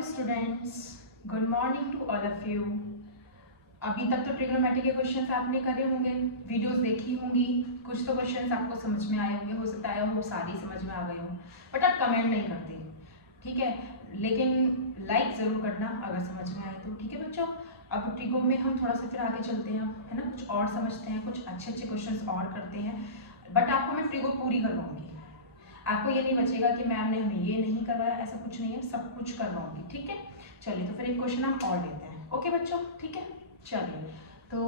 Hello students, good morning to all of you. अभी तक तो ट्रिग्नोमेट्री के क्वेश्चंस आपने करे होंगे, वीडियोस देखी होंगी, कुछ तो क्वेश्चंस आपको समझ में आए होंगे, हो सकता है वो सारी समझ में आ गए हो, बट आप कमेंट नहीं करते, ठीक है। लेकिन लाइक ज़रूर करना अगर समझ में आए तो, ठीक है बच्चों। अब ट्रिगो में हम थोड़ा सा फिर आगे चलते हैं, है ना, कुछ और समझते हैं, कुछ अच्छे अच्छे क्वेश्चंस और करते हैं, बट आपको मैं ट्रिगो पूरी करवाऊंगी। आपको ये नहीं बचेगा कि मैम ने हमें ये नहीं करवाया, ऐसा कुछ नहीं है, सब कुछ करवाऊंगी, ठीक है। चलिए तो फिर एक क्वेश्चन हम और लेते हैं, ओके बच्चों, ठीक है। चलिए तो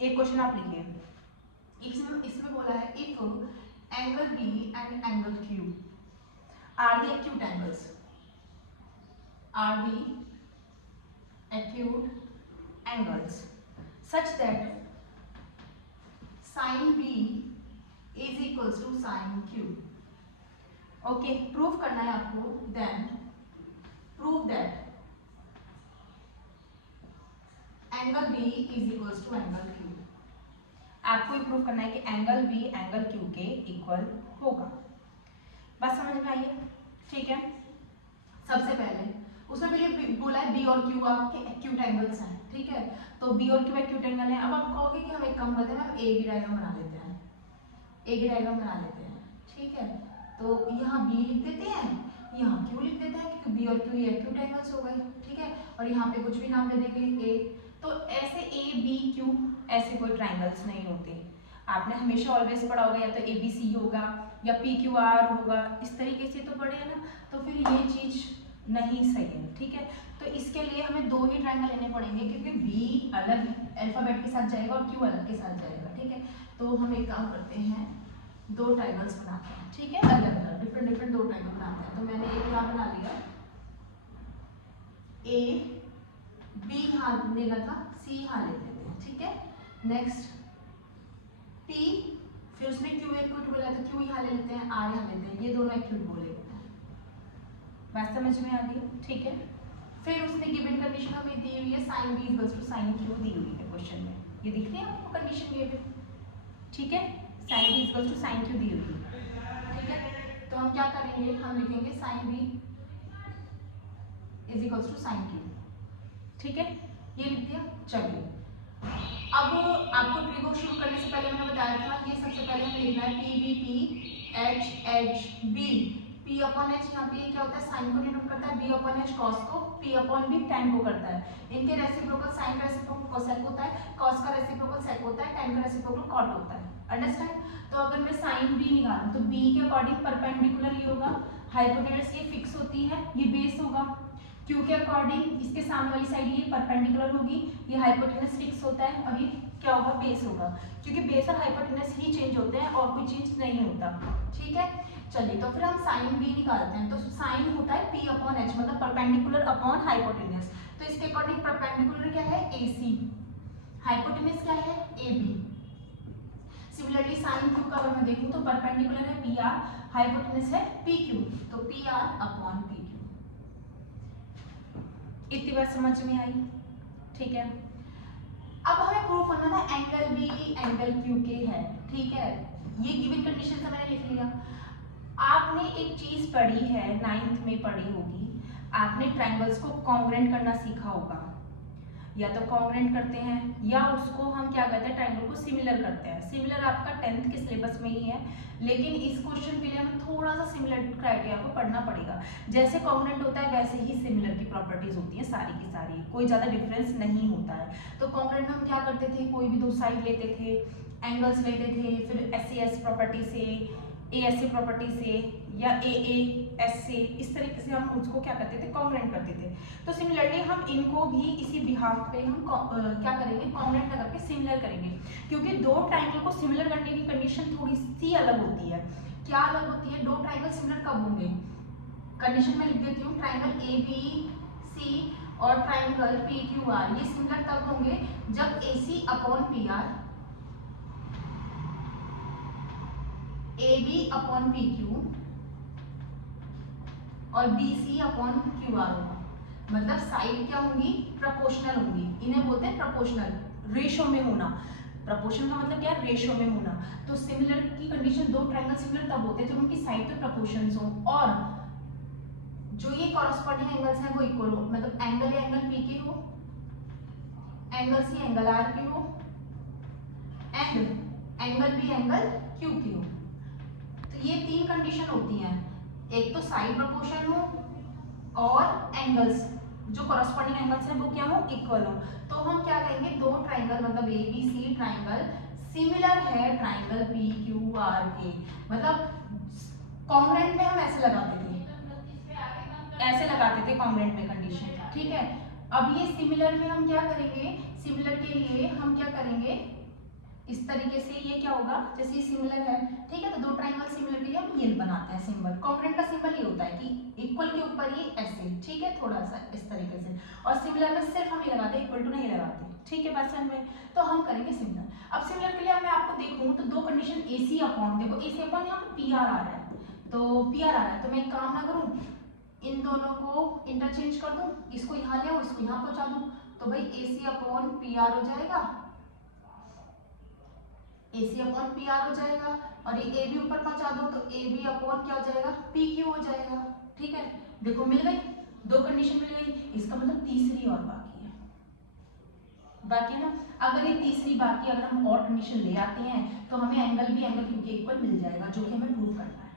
एक क्वेश्चन आप लिखिए। इसमें बोला है if angle B and angle Q are the acute angles, are the acute angles such that sine B is equals to sine Q. Okay, prove करना है आपको। Then prove that angle B is equals to angle Q. आपको ये प्रूव करना है कि angle B angle Q के इक्वल होगा। बात समझ में आई है, ठीक है। सबसे पहले उसमें पहले बोला है बी और क्यू आपके एक्यूट एंगल्स हैं, ठीक है। तो बी और क्यू एक्यूट एंगल है। अब आप कहोगे कि हम एक काम करते हैं, हम ए बी डायग्राम बना लेते हैं, ए बी डायग्राम बना लेते हैं, ठीक है। तो यहाँ बी लिख देते हैं, यहाँ क्यू लिख देते हैं, क्योंकि बी और क्यू ये एक्यूट एंगल्स हो गए, ठीक है। और यहाँ पे कुछ भी नाम दे देंगे ए। तो ऐसे ए बी क्यू ऐसे कोई ट्राइंगल्स नहीं होते। आपने हमेशा ऑलवेज पढ़ा होगा, या तो ए बी सी होगा या पी क्यू आर होगा, इस तरीके से तो पढ़े हैं ना। तो फिर ये चीज नहीं सही है, ठीक है। तो इसके लिए हमें दो ही ट्राइंगल लेने पड़ेंगे, क्योंकि बी अलग अल्फाबेट के साथ जाएगा और क्यू अलग के साथ जाएगा, ठीक है। तो हम एक काम करते हैं, दो ट्राइंगल्स बनाते हैं, ठीक है, अलग अलग डिफरेंट डिफरेंट दो ट्राइंगल बनाते हैं। तो मैंने एक यहाँ बना लिया, ए बी यहाँ लेना था, सी यहाँ ले लेते हैं, ठीक है। नेक्स्ट पी, फिर उसने क्यू एक्यूट बोला था, क्यू यहाँ ले लेते हैं, आर यहाँ लेते हैं, ये दोनों एक्यूट बोले। बात समझ में आ गई, ठीक है। फिर उसने गिवन कंडीशन हमें दी हुई है, sine B equals to sine Q दी हुई है क्वेश्चन में, ये दिख रही है आपको कंडीशन गिवन, ठीक है। Sine B equals to sine Q दी हुई है, ठीक है। तो हम क्या करेंगे, हम लिखेंगे sine B is equals to sine Q, ठीक है, ये लिख दिया। चलिए अब आपको ट्रिगो शुरू करने से पहले मैंने बताया था, ये सबसे पहले हमें लिखना है P B P H H B. P upon H यहाँ पे क्या होता है, साइन को डिनोट करता है, बी अपॉन एच कॉस को, पी अपॉन बी टेन को करता है। इनके रेसिप्रोकल साइन का रेसिप्रोकल कोसेक होता है, कॉस का रेसिप्रोकल सेक होता है, टेन का रेसिप्रोकल कॉट होता है। अंडरस्टैंड। तो अगर मैं साइन बी निकालूं तो बी के अकॉर्डिंग परपेंडिकुलर ये होगा, हाइपोटेनस ये फिक्स होती है, ये बेस होगा। क्यू के अकॉर्डिंग इसके सामने वाली साइड ये परपेंडिकुलर होगी, ये हाइपोटेनस फिक्स होता है, और ये क्या होगा, बेस होगा, क्योंकि बेस और हाइपोटेनस ही चेंज होते हैं और कोई चेंज नहीं होता, ठीक है। चलिए तो फिर हम साइन बी निकालते हैं। तो साइन होता है पी अपॉन एच, मतलब परपेंडिकुलर अपॉन हाइपोटेनस। तो इसके अकॉर्डिंग परपेंडिकुलर क्या है, ए सी, हाइपोटेनस क्या है, A B. Similarly sine Q का अगर मैं देखूं तो परपेंडिकुलर है पी आर, हाइपोटेनस है पी क्यू, तो P R upon P Q. इतनी बात समझ में आई, ठीक है। अब हमें प्रूफ करना था एंगल बी एंगल क्यू के है, ठीक है। ये गिवन कंडीशन से मैंने लिख लिया। आपने एक चीज पढ़ी है, 9th में पढ़ी होगी, आपने ट्रायंगल्स को कॉन्ग्रुएंट करना सीखा होगा। या तो कॉन्ग्रुएंट करते हैं या उसको हम क्या करते हैं, ट्रायंगल को सिमिलर करते हैं। सिमिलर आपका 10th के सिलेबस में ही है, लेकिन इस क्वेश्चन के लिए हमें थोड़ा सा सिमिलर क्राइटेरिया को पढ़ना पड़ेगा। जैसे कॉन्ग्रुएंट होता है वैसे ही सिमिलर की प्रॉपर्टीज होती हैं सारी की सारी, कोई ज़्यादा डिफरेंस नहीं होता है। तो कॉन्ग्रुएंट में हम क्या करते थे, कोई भी दो साइड लेते थे, एंगल्स लेते थे, फिर एस प्रॉपर्टी से, ए प्रॉपर्टी से, या ए एस से, इस तरीके से हम उसको क्या करते थे, कॉन्ग्रुएंट करते थे। तो सिमिलरली हम इनको भी इसी बिहाफ पे हम क्या करेंगे, कॉन्ग्रुएंट लगा के सिमिलर करेंगे, क्योंकि दो ट्राइंगल को सिमिलर करने की कंडीशन थोड़ी सी अलग होती है। क्या अलग होती है, दो ट्राइंगल सिमिलर कब होंगे, कंडीशन में लिख देती हूँ, ट्राइंगल ए बी सी और ट्राइंगल पी क्यू आर, ये सिमिलर तब होंगे जब A C upon P R, A B upon P Q और B C upon Q R होगा। मतलब साइड क्या होंगी, प्रोपोर्शनल होंगी, इन्हें बोलते हैं प्रोपोर्शनल, रेशो में होना। प्रोपोर्शन का मतलब क्या है, रेशो में होना। तो सिमिलर की कंडीशन, दो ट्रायंगल सिमिलर तब होते हैं जब उनकी साइड पे प्रोपोर्शंस हो, और जो ये कॉरस्पॉन्डिंग एंगल्स हैं वो इक्वल हो, मतलब एंगल या एंगल पी के हो, एंगल सी एंगल आर के हो, and angle B angle Q के हो। तो ये तीन कंडीशन होती हैं, एक तो साइड प्रोपोर्शन हो और एंगल्स जो कॉरस्पॉन्डिंग एंगल्स हैं वो क्या हो, इक्वल हो। तो हम क्या कहेंगे, दो ट्राइंगल मतलब A B C triangle similar है ट्राइंगल पी क्यू आर के, मतलब कॉन्ग्रुएंट में हम ऐसे लगाते थे, ऐसे लगाते थे कॉन्ग्रुएंट में कंडीशन, ठीक है। अब ये सिमिलर में हम क्या करेंगे, सिमिलर के लिए हम क्या करेंगे, इस तरीके से ये क्या होगा, जैसे ये सिमिलर है, ठीक है, तो दो ट्राइंगल सिमिलर के लिए हम ये बनाते हैं सिंबल। कॉन्ग्रुएंट का सिंबल ये होता है कि इक्वल के ऊपर ये ऐसे, ठीक है, थोड़ा सा इस तरीके से, और सिमिलर में सिर्फ हम ये लगाते हैं, इक्वल टू नहीं लगाते, ठीक है बात समझ में। तो हम करेंगे सिमिलर। अब सिमिलर के लिए मैं आपको देखूं तो दो कंडीशन AC अपॉन, देखो AC अपॉन यहाँ पे PR आ रहा है, तो PR आ रहा है, तो मैं एक काम ना करूं, इन दोनों को इंटरचेंज कर दूं, इसको यहाँ ले आओ, इसको यहाँ पहुंचा दूं, तो भाई AC अपॉन PR हो जाएगा, AC अपॉन PR हो जाएगा, और ये AB ऊपर पहुंचा दो तो AB अपॉन क्या हो जाएगा, PQ हो जाएगा, ठीक है। देखो मिल गई, दो कंडीशन मिल गई, इसका मतलब तीसरी और बाकी है, बाकी है ना। अगर ये तीसरी बाकी अगर हम और कंडीशन ले आते हैं तो हमें एंगल भी एंगल क्यू के इक्वल मिल जाएगा, जो कि हमें प्रूव करना है,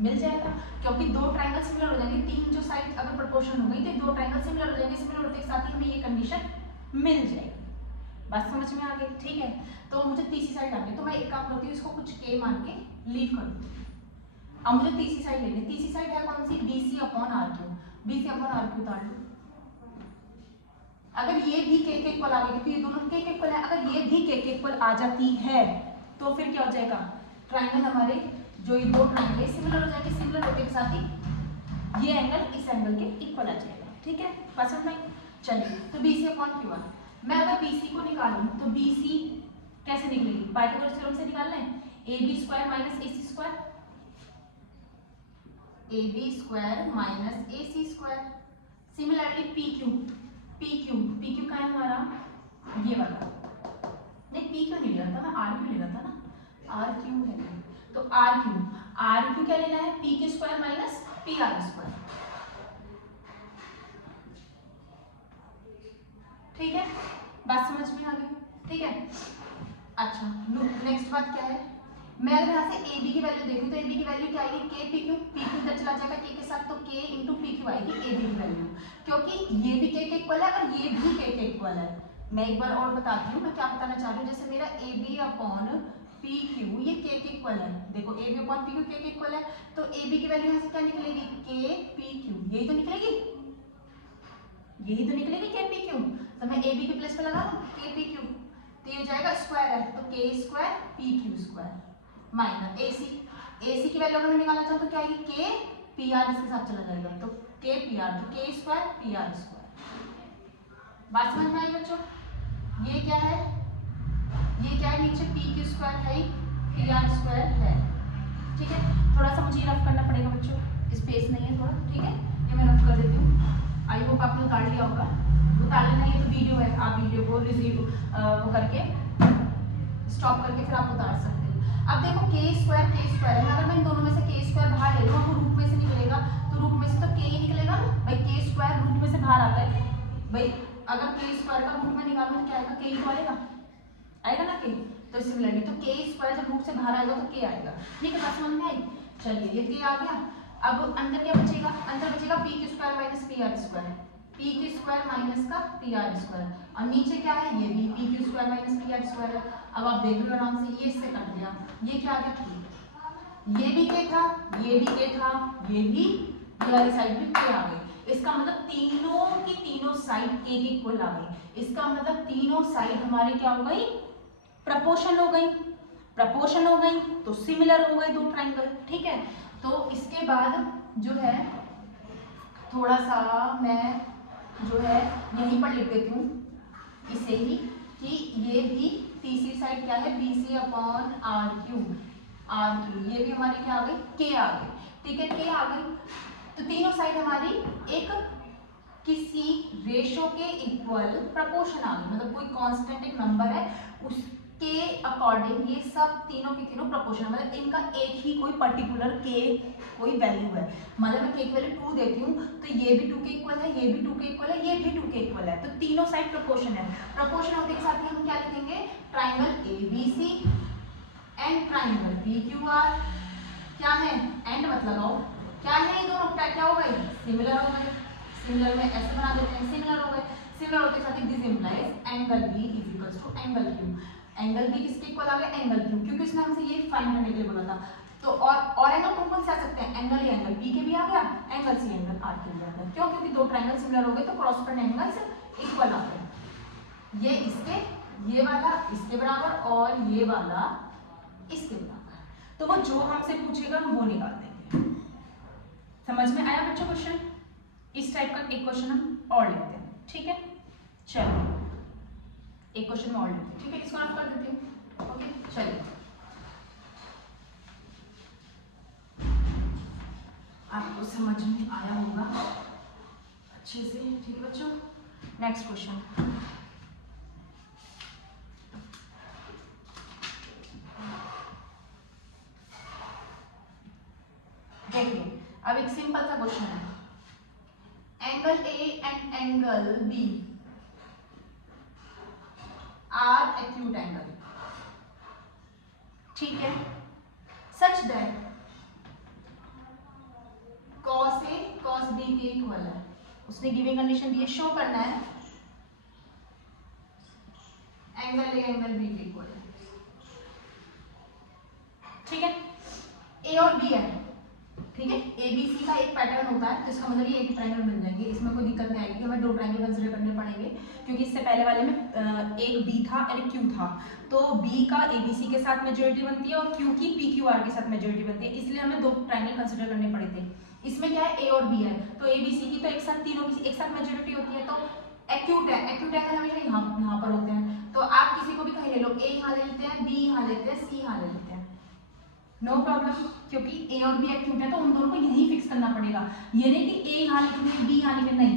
मिल जाएगा, क्योंकि दो ट्राइंगल सिमिलर हो जाएंगे, तीन जो साइड अगर प्रोपोर्शन हो गई तो दो ट्राइंगल सिमिलर हो जाएंगे, सिमिलर होते के साथ ही हमें ये कंडीशन मिल जाएगी। बात समझ में आ गई, ठीक है। तो मुझे तीसरी साइड आनी है, तो मैं एक काम करती हूँ, इसको कुछ के मान के लीव कर दूँ। अब मुझे तीसरी साइड लेनी है, तीसरी साइड है कौन सी, BC upon RQ, BC upon RQ उतार लो। अगर ये भी के इक्वल आ गई, क्योंकि ये दोनों के इक्वल है, अगर ये भी के इक्वल आ जाती है तो फिर क्या हो जाएगा, ट्राइंगल हमारे जो ये दो ट्राइंगल सिमिलर हो जाएंगे, सिमिलर होते के साथ ही ये एंगल इस एंगल के इक्वल आ जाएगा, ठीक है, पसंद में। चलिए, तो BC अपॉन QR, मैं अगर BC को निकालूं तो BC कैसे निकलेगी, पाइथागोरस थ्योरम से निकालना है, AB square minus AC square, AB square minus AC square. Similarly PQ का है हमारा ये वाला, नहीं PQ नहीं लेना था, मैं RQ लेना था ना, RQ है, तो RQ क्या लेना है, PQ square minus PR square, ठीक है, बात समझ में आ गई, ठीक है। अच्छा, नेक्स्ट बात क्या है, मैं अगर यहाँ से AB की वैल्यू देखूं तो AB की वैल्यू क्या आएगी, KPQ, PQ इधर चला जाएगा K के साथ, तो K इंटू PQ आएगी AB की वैल्यू, क्योंकि ये भी K के इक्वल है और ये भी K के इक्वल है। मैं एक बार और बताती हूँ मैं क्या बताना चाह रही हूँ, जैसे मेरा AB अपॉन PQ ये K के इक्वल है, देखो AB अपॉन PQ K के इक्वल है, तो AB की वैल्यू यहाँ से क्या निकलेगी, KPQ, यही तो निकलेगी, यही तो निकलेगी KPQ, तो मैं AB के प्लेस पे लगा दूं KPQ, तो ये जाएगा स्क्वायर है, तो K square PQ square minus AC की वैल्यू अगर मैं निकालना चाहूँ तो क्या आएगी, K PR इसके साथ चला जाएगा, तो K PR, तो K स्क्वायर PR स्क्वायर। बात समझ में आई बच्चों, ये क्या है, ये क्या है, नीचे PQ स्क्वायर है, PR स्क्वायर है, ठीक है। थोड़ा सा मुझे रफ करना पड़ेगा बच्चों, स्पेस नहीं है थोड़ा, ठीक है, ये मैं रफ कर देती हूँ। आई होप आपने उतार लिया होगा, उतार लेना, ये तो वीडियो है, आप वीडियो को रिसीव वो करके स्टॉप करके फिर आप उतार सकते हो। अब देखो K स्क्वायर है, अगर मैं इन दोनों में से K स्क्वायर बाहर ले लूँ तो रूट में से निकलेगा, तो रूट में से तो K ही निकलेगा ना भाई, K स्क्वायर रूट में से बाहर आता है भाई, अगर K स्क्वायर का रूट में निकालूँ तो क्या आएगा, K ही तो आएगा ना K, तो सिमिलरली तो K स्क्वायर जब रूट से बाहर आएगा तो K आएगा, ठीक है, बात समझ में आई। चलिए ये K आ गया, अब अंदर क्या बचेगा, अंदर बचेगा PQ square minus PR square, PQ square minus का PR स्क्वायर, और नीचे क्या है, ये भी PQ square minus PR square है। अब आप देख लो आराम से, ये इससे कट गया, ये क्या आ गया K, ये भी K था, ये भी K था, ये भी, ये वाली साइड भी K आ गई, इसका मतलब तीनों की तीनों साइड K के इक्वल आ गई, इसका मतलब तीनों साइड हमारी क्या हो गई, प्रपोर्शन हो गई, प्रपोर्शन हो गई तो सिमिलर हो गए दो ट्राइंगल, ठीक है। तो इसके बाद जो है थोड़ा सा मैं जो है यहीं पर लिख देती हूँ इसे ही, कि ये भी तीसरी साइड क्या है, BC अपॉन RQ, ये भी हमारी क्या आ गई, K आ गई, ठीक है, K आ गई, तो तीनों साइड हमारी एक किसी रेशो के इक्वल प्रपोर्शन आ गई, मतलब कोई कांस्टेंट एक नंबर है के अकॉर्डिंग ये सब तीनों के तीनों प्रोपोर्शनल, मतलब इनका एक ही कोई पर्टिकुलर के कोई वैल्यू है। मतलब मैं के की वैल्यू 2 देती हूँ तो ये भी 2 के इक्वल है, ये भी 2 के इक्वल है, ये भी 2 के इक्वल है, तो तीनों साइड प्रोपोर्शन है। प्रोपोर्शन होते के साथ ही हम क्या लिखेंगे, triangle ABC and triangle PQR। क्या है, एंड मत लगाओ, क्या है ये दोनों, क्या हो गए, सिमिलर हो गए। सिमिलर में ऐसे बना देते हैं, सिमिलर हो गए। सिमिलर होते के साथ ही this implies angle B is equals to angle Q। Angle B किसके इक्वल आ गया, एंगल Q, क्योंकि इसने हमसे ये फाइंड करने के लिए बोला था। तो और एंगल कौन से आ सकते हैं, एंगल A एंगल B के भी आ गया, एंगल C एंगल R के भी आ गया। क्यों, क्योंकि दो ट्रायंगल सिमिलर हो गए तो कॉरस्पॉन्डिंग एंगल्स इक्वल आ गए। ये इसके, ये वाला इसके बराबर और ये वाला इसके बराबर। तो वो जो हमसे पूछेगा हम वो निकाल देंगे। समझ में आया बच्चों क्वेश्चन? इस टाइप का एक क्वेश्चन हम और लेते हैं, ठीक है। चलो एक क्वेश्चन और लेते हैं, ठीक है, इसको आप कर देती हूँ। ओके चलिए, आपको समझ में आया होगा अच्छे से, ठीक है बच्चों। नेक्स्ट क्वेश्चन, देखिए अब एक सिंपल सा क्वेश्चन है, angle A and angle B are acute angle, ठीक है, such that cos A cos B के इक्वल है। उसने गिवन कंडीशन दी है, शो करना है एंगल A एंगल B के इक्वल है, ठीक है। A और B है, ठीक है, ABC का एक पैटर्न होता है, तो इसका मतलब ये एक ट्रायंगल बन जाएंगे, इसमें कोई दिक्कत नहीं आएगी। हमें दो ट्रायंगल कंसीडर करने पड़ेंगे क्योंकि इससे पहले वाले में एक B था और एक Q था, तो B का ABC के साथ मेजॉरिटी बनती है और Q की PQR के साथ मेजॉरिटी बनती है, इसलिए हमें दो ट्रायंगल कंसीडर करने पड़े थे। इसमें क्या है, A और B है, तो ABC की तो एक साथ तीनों की एक साथ मेजॉरिटी होती है, तो एक्यूट है। एक्यूट एंगल हमेशा यहाँ पर होते हैं, तो आप किसी को भी कहीं ले लो, A यहाँ ले लेते हैं, B यहाँ लेते हैं, C यहाँ ले लेते हैं, नो प्रॉब्लम, क्योंकि A और B एक्यूट है तो उन दोनों को यहीं फिक्स करना पड़ेगा। ये नहीं कि A यहाँ लिखेंगे B यहाँ लिखेंगे, नहीं,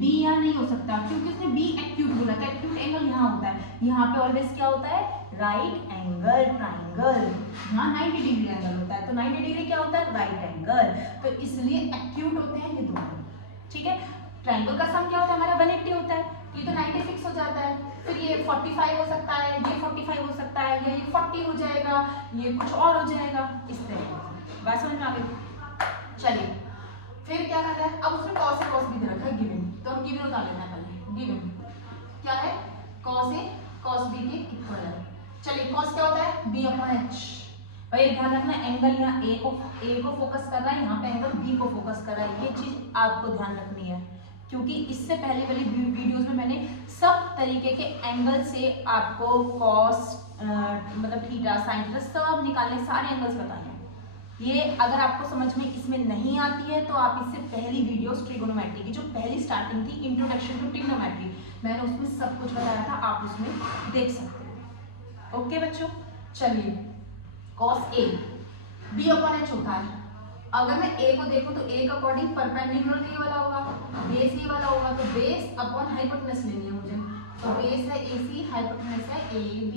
B यहाँ नहीं हो सकता क्योंकि उसने B एक्यूट बोला था। एक्यूट एंगल यहाँ होता है, यहाँ पे ऑलवेज क्या होता है, राइट एंगल ट्राइंगल, यहाँ 90 डिग्री एंगल होता है, तो 90 डिग्री क्या होता है, राइट एंगल, तो इसलिए एक्यूट होते हैं ये दोनों, ठीक है। ट्राइंगल का सम क्या होता है हमारा, 180 होता है, ये तो 90 फिक्स हो जाता है, फिर ये 45 हो सकता है, ये 45 हो सकता है, या ये 40 हो जाएगा, ये कुछ और हो जाएगा, इस तरह से। बात समझ में आ गई? चलिए फिर क्या करना है, अब उसमें cos A cos B दे रखा है गिवन, तो हम गिवन उतार लेना है पहले। गिवन क्या है, cos A cos B के इक्वल है। चलिए cos क्या होता है, B/H। भाई ध्यान रखना, एंगल यहाँ A को फोकस कर रहा है, यहाँ पे एंगल B को फोकस कर रहा है, ये चीज आपको ध्यान रखनी है, क्योंकि इससे पहले वाली वीडियोस में मैंने सब तरीके के एंगल से आपको cos मतलब थीटा साइन थीटा सब निकालने, सारे एंगल्स बताए हैं। ये अगर आपको समझ में इसमें नहीं आती है तो आप इससे पहली वीडियोस ट्रिगोनोमेट्री की जो पहली स्टार्टिंग थी, इंट्रोडक्शन टू ट्रिगोनोमेट्री, मैंने उसमें सब कुछ बताया था, आप उसमें देख सकते हैं। ओके बच्चों, चलिए cos A B/H होता है। अगर मैं A को देखूं तो A का अकॉर्डिंग परपेंडिकुलर ये वाला होगा, बेस ये वाला होगा, तो बेस अपॉन हाइपोटेनस लेनी है मुझे, तो बेस है AC, हाइपोटेनस है AB।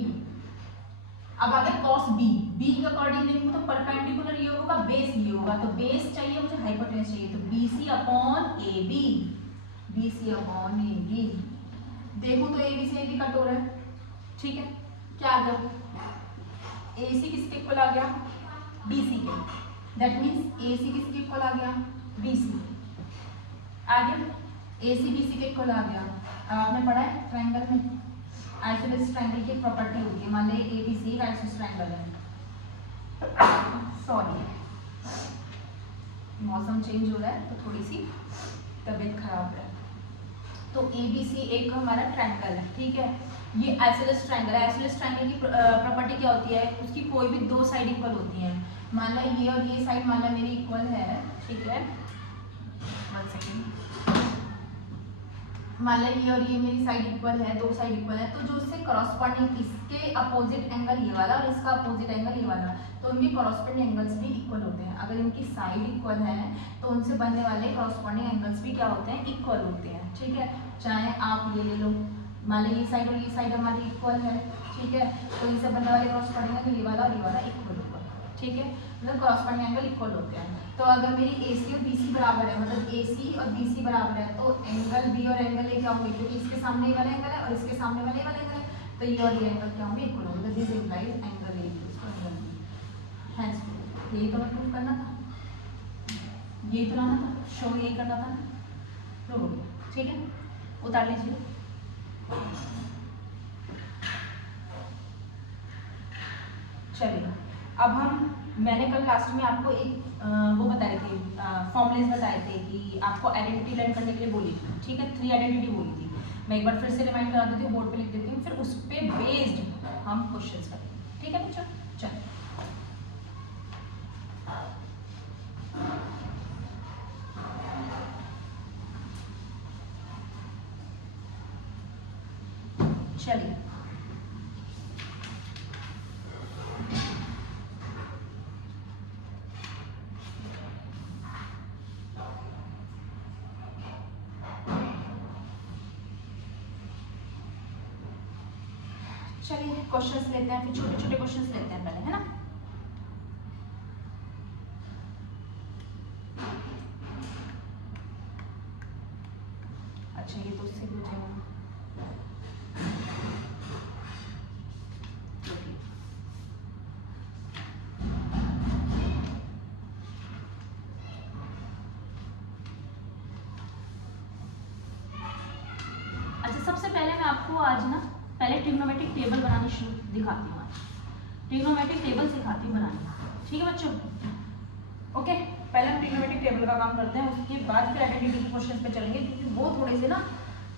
अब आ गया cos B, B के अकॉर्डिंग देखूं तो परपेंडिकुलर ये होगा, बेस ये होगा, तो बेस चाहिए मुझे, हाइपोटेनस चाहिए, तो BC upon AB, BC upon AB। देखूं तो AB से AB कट हो रहा है, ठीक है, क्या आ गया, AC किसके इक्वल आ गया, BC के, दैट मीन्स AC किसके इक्वल आ गया, BC आ गया, AC BC के इक्वल आ गया। अब आपने पढ़ा है ट्रायंगल में आइसोसेलेस ट्रायंगल की प्रॉपर्टी होती है, मान लीजिए ABC एक आइसोसेलेस ट्रायंगल है, सॉरी मौसम चेंज हो रहा है तो थोड़ी सी तबीयत खराब है, तो ABC एक हमारा ट्रायंगल है, ठीक है, ये आइसोसेलेस ट्रायंगल है। आइसोसेलेस ट्रायंगल की प्रॉपर्टी क्या होती है, उसकी कोई भी दो साइड इक्वल होती हैं, मान लो ये और ये साइड मान लो मेरी इक्वल है, ठीक है, 1 सेकेंड, मान लो ये और ये मेरी साइड इक्वल है, दो साइड इक्वल है, तो जो उससे करॉस्पॉन्डिंग इसके अपोजिट एंगल ये वाला और इसका अपोजिट एंगल ये वाला, तो उनके करॉस्पॉन्डिंग एंगल्स भी इक्वल होते हैं। अगर इनकी साइड इक्वल है तो उनसे बनने वाले करॉस्पॉन्डिंग एंगल्स भी क्या होते हैं, इक्वल होते हैं, ठीक है। चाहे आप ये ले लो, मान लो ये साइड और ये साइड हमारी इक्वल है, ठीक है, तो इनसे बनने वाले क्रॉस पड़ेंगे तो ये वाला और ये वाला इक्वल होगा, ठीक है, मतलब क्रॉसपॉइंग एंगल इक्वल होते हैं। तो अगर मेरी AC और BC बराबर है, मतलब AC और BC बराबर है, तो एंगल B और एंगल A क्या होंगे, क्योंकि इसके सामने वाला एंगल है और इसके सामने वाले वाला एंगल है, तो ये और ये एंगल क्या होंगे, इक्वल होंगे। This implies angle A angle B। Hence यही तो मैं प्रूव करना था, यही तो लाना था, शो यही करना था, प्रूव हो गया, ठीक है, उतार लीजिए। चलिए अब मैंने कल लास्ट में आपको एक वो बताए थे, फॉर्मुलेस बताए थे कि आपको आइडेंटिटी लर्न करने के लिए बोली थी, ठीक है, 3 आइडेंटिटी बोली थी। मैं एक बार फिर से रिमाइंड करा देती हूँ, बोर्ड पे लिख देती हूँ, फिर उस पर बेस्ड हम क्वेश्चंस करेंगे, ठीक है बच्चों। चलिए चलिए चलिए क्वेश्चंस लेते हैं, फिर छोटे छोटे क्वेश्चंस लेते हैं पहले, है ना। अच्छा ये तो उससे भी हो जाएगा। अच्छा सबसे पहले मैं आपको आज ना पहले ट्रिग्नोमेट्रिक टेबल बनानी शुरू दिखाती हूँ, ट्रिग्नोमेट्रिक टेबल सिखाती हूँ बनानी, ठीक है बच्चों। ओके पहले हम ट्रिग्नोमेट्रिक टेबल का काम करते हैं, उसके बाद फिर आइडेंटिटी के क्वेश्चंस पे चलेंगे, क्योंकि वो थोड़े से ना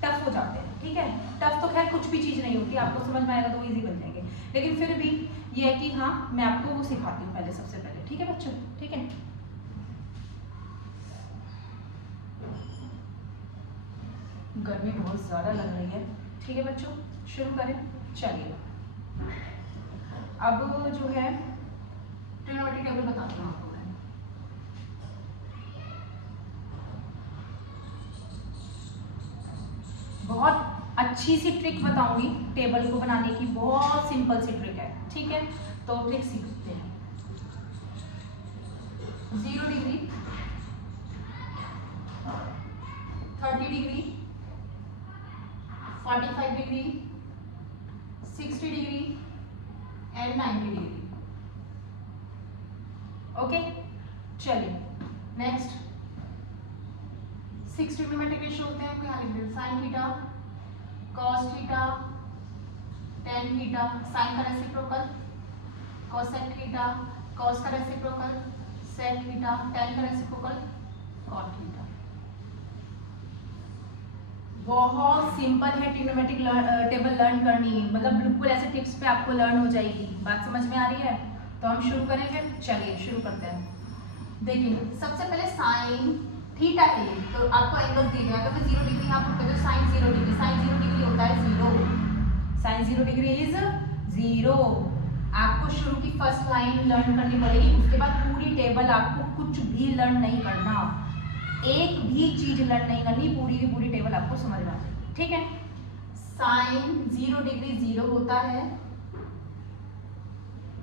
टफ हो जाते हैं, ठीक है। टफ तो खैर कुछ भी चीज़ नहीं होती, आपको समझ में आएगा तो ईजी बन जाएंगे, लेकिन फिर भी ये है कि हाँ मैं आपको वो सिखाती हूँ पहले, सबसे पहले, ठीक है बच्चों, ठीक है। गर्मी बहुत ज़्यादा लग रही है, ठीक है बच्चों, शुरू करें। चलिए अब जो है ट्रिग्नोमेट्रिक टेबल बताती हूँ आपको मैं। बहुत अच्छी सी ट्रिक बताऊंगी टेबल को बनाने की, बहुत सिंपल सी ट्रिक है, ठीक है। तो ट्रिक सीखते हैं। 0 degree, 30 degree, 45 degree, 60 degree and 90 degree. Okay चलिए नेक्स्ट 6 ट्रिग्नोमेट्रिक रेशियो होते हैं, क्या लिख दें, sine theta, cos theta, tan theta, sine का रेसिप्रोकल, कोसेक थीटा, कॉस का रेसिप्रोकल, सेक थीटा, टेन का रेसिप्रोकल, कॉट थीटा। बहुत सिंपल है ट्रिग्नोमेट्रिक टेबल लर्न करनी, मतलब बिल्कुल ऐसे टिप्स पे आपको लर्न हो जाएगी। बात समझ में आ रही है? तो हम शुरू करेंगे, चलिए शुरू करते हैं। देखिए सबसे पहले साइन थीटा के लिए तो आपको एंगल दिए गए, अगर मैं 0 डिग्री यहाँ पर करूँ, साइन 0 डिग्री, साइन 0 डिग्री होता है 0, साइन 0 डिग्री इज 0। आपको शुरू की फर्स्ट लाइन लर्न करनी पड़ेगी, उसके बाद पूरी टेबल, आपको कुछ भी लर्न नहीं करना, एक भी चीज लर्न नहीं करनी, पूरी की पूरी टेबल आपको समझ में आ जाएगी, ठीक है। साइन 0 डिग्री 0 होता है,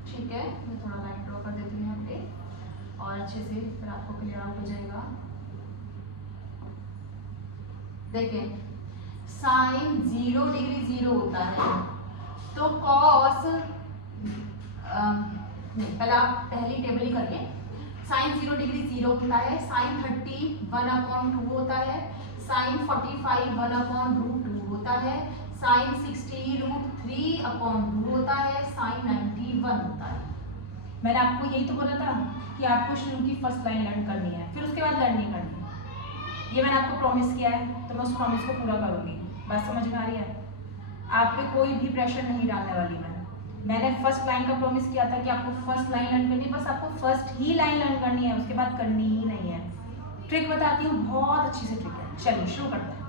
ठीक है, मैं थोड़ा लाइट ड्रॉ कर देती हूँ यहाँ पे और अच्छे से फिर आपको क्लियर आउट हो जाएगा। देखिए साइन 0 डिग्री 0 होता है, तो कॉस नहीं, पहले आप पहली टेबल ही करिए। साइन 0 डिग्री 0 होता है, साइन 30 1/2 होता है, साइन 45 1/√2 होता है, साइन 60 √3/2 होता है, साइन 90 1 होता है। मैंने आपको यही तो बोला था कि आपको शुरू की फर्स्ट लाइन लर्न करनी है, फिर उसके बाद लर्न नहीं करनी है। ये मैंने आपको प्रॉमिस किया है, तो मैं उस प्रॉमिस को पूरा करूंगी। बात समझ में आ रही है? आप पे कोई भी प्रेशर नहीं डालने वाली मैंने फर्स्ट लाइन का प्रॉमिस किया था कि आपको फर्स्ट लाइन लर्न करनी है, बस आपको फर्स्ट ही लाइन लर्न करनी है, उसके बाद करनी ही नहीं है। ट्रिक बताती हूँ, बहुत अच्छी सी ट्रिक है। चलिए शुरू करते हैं।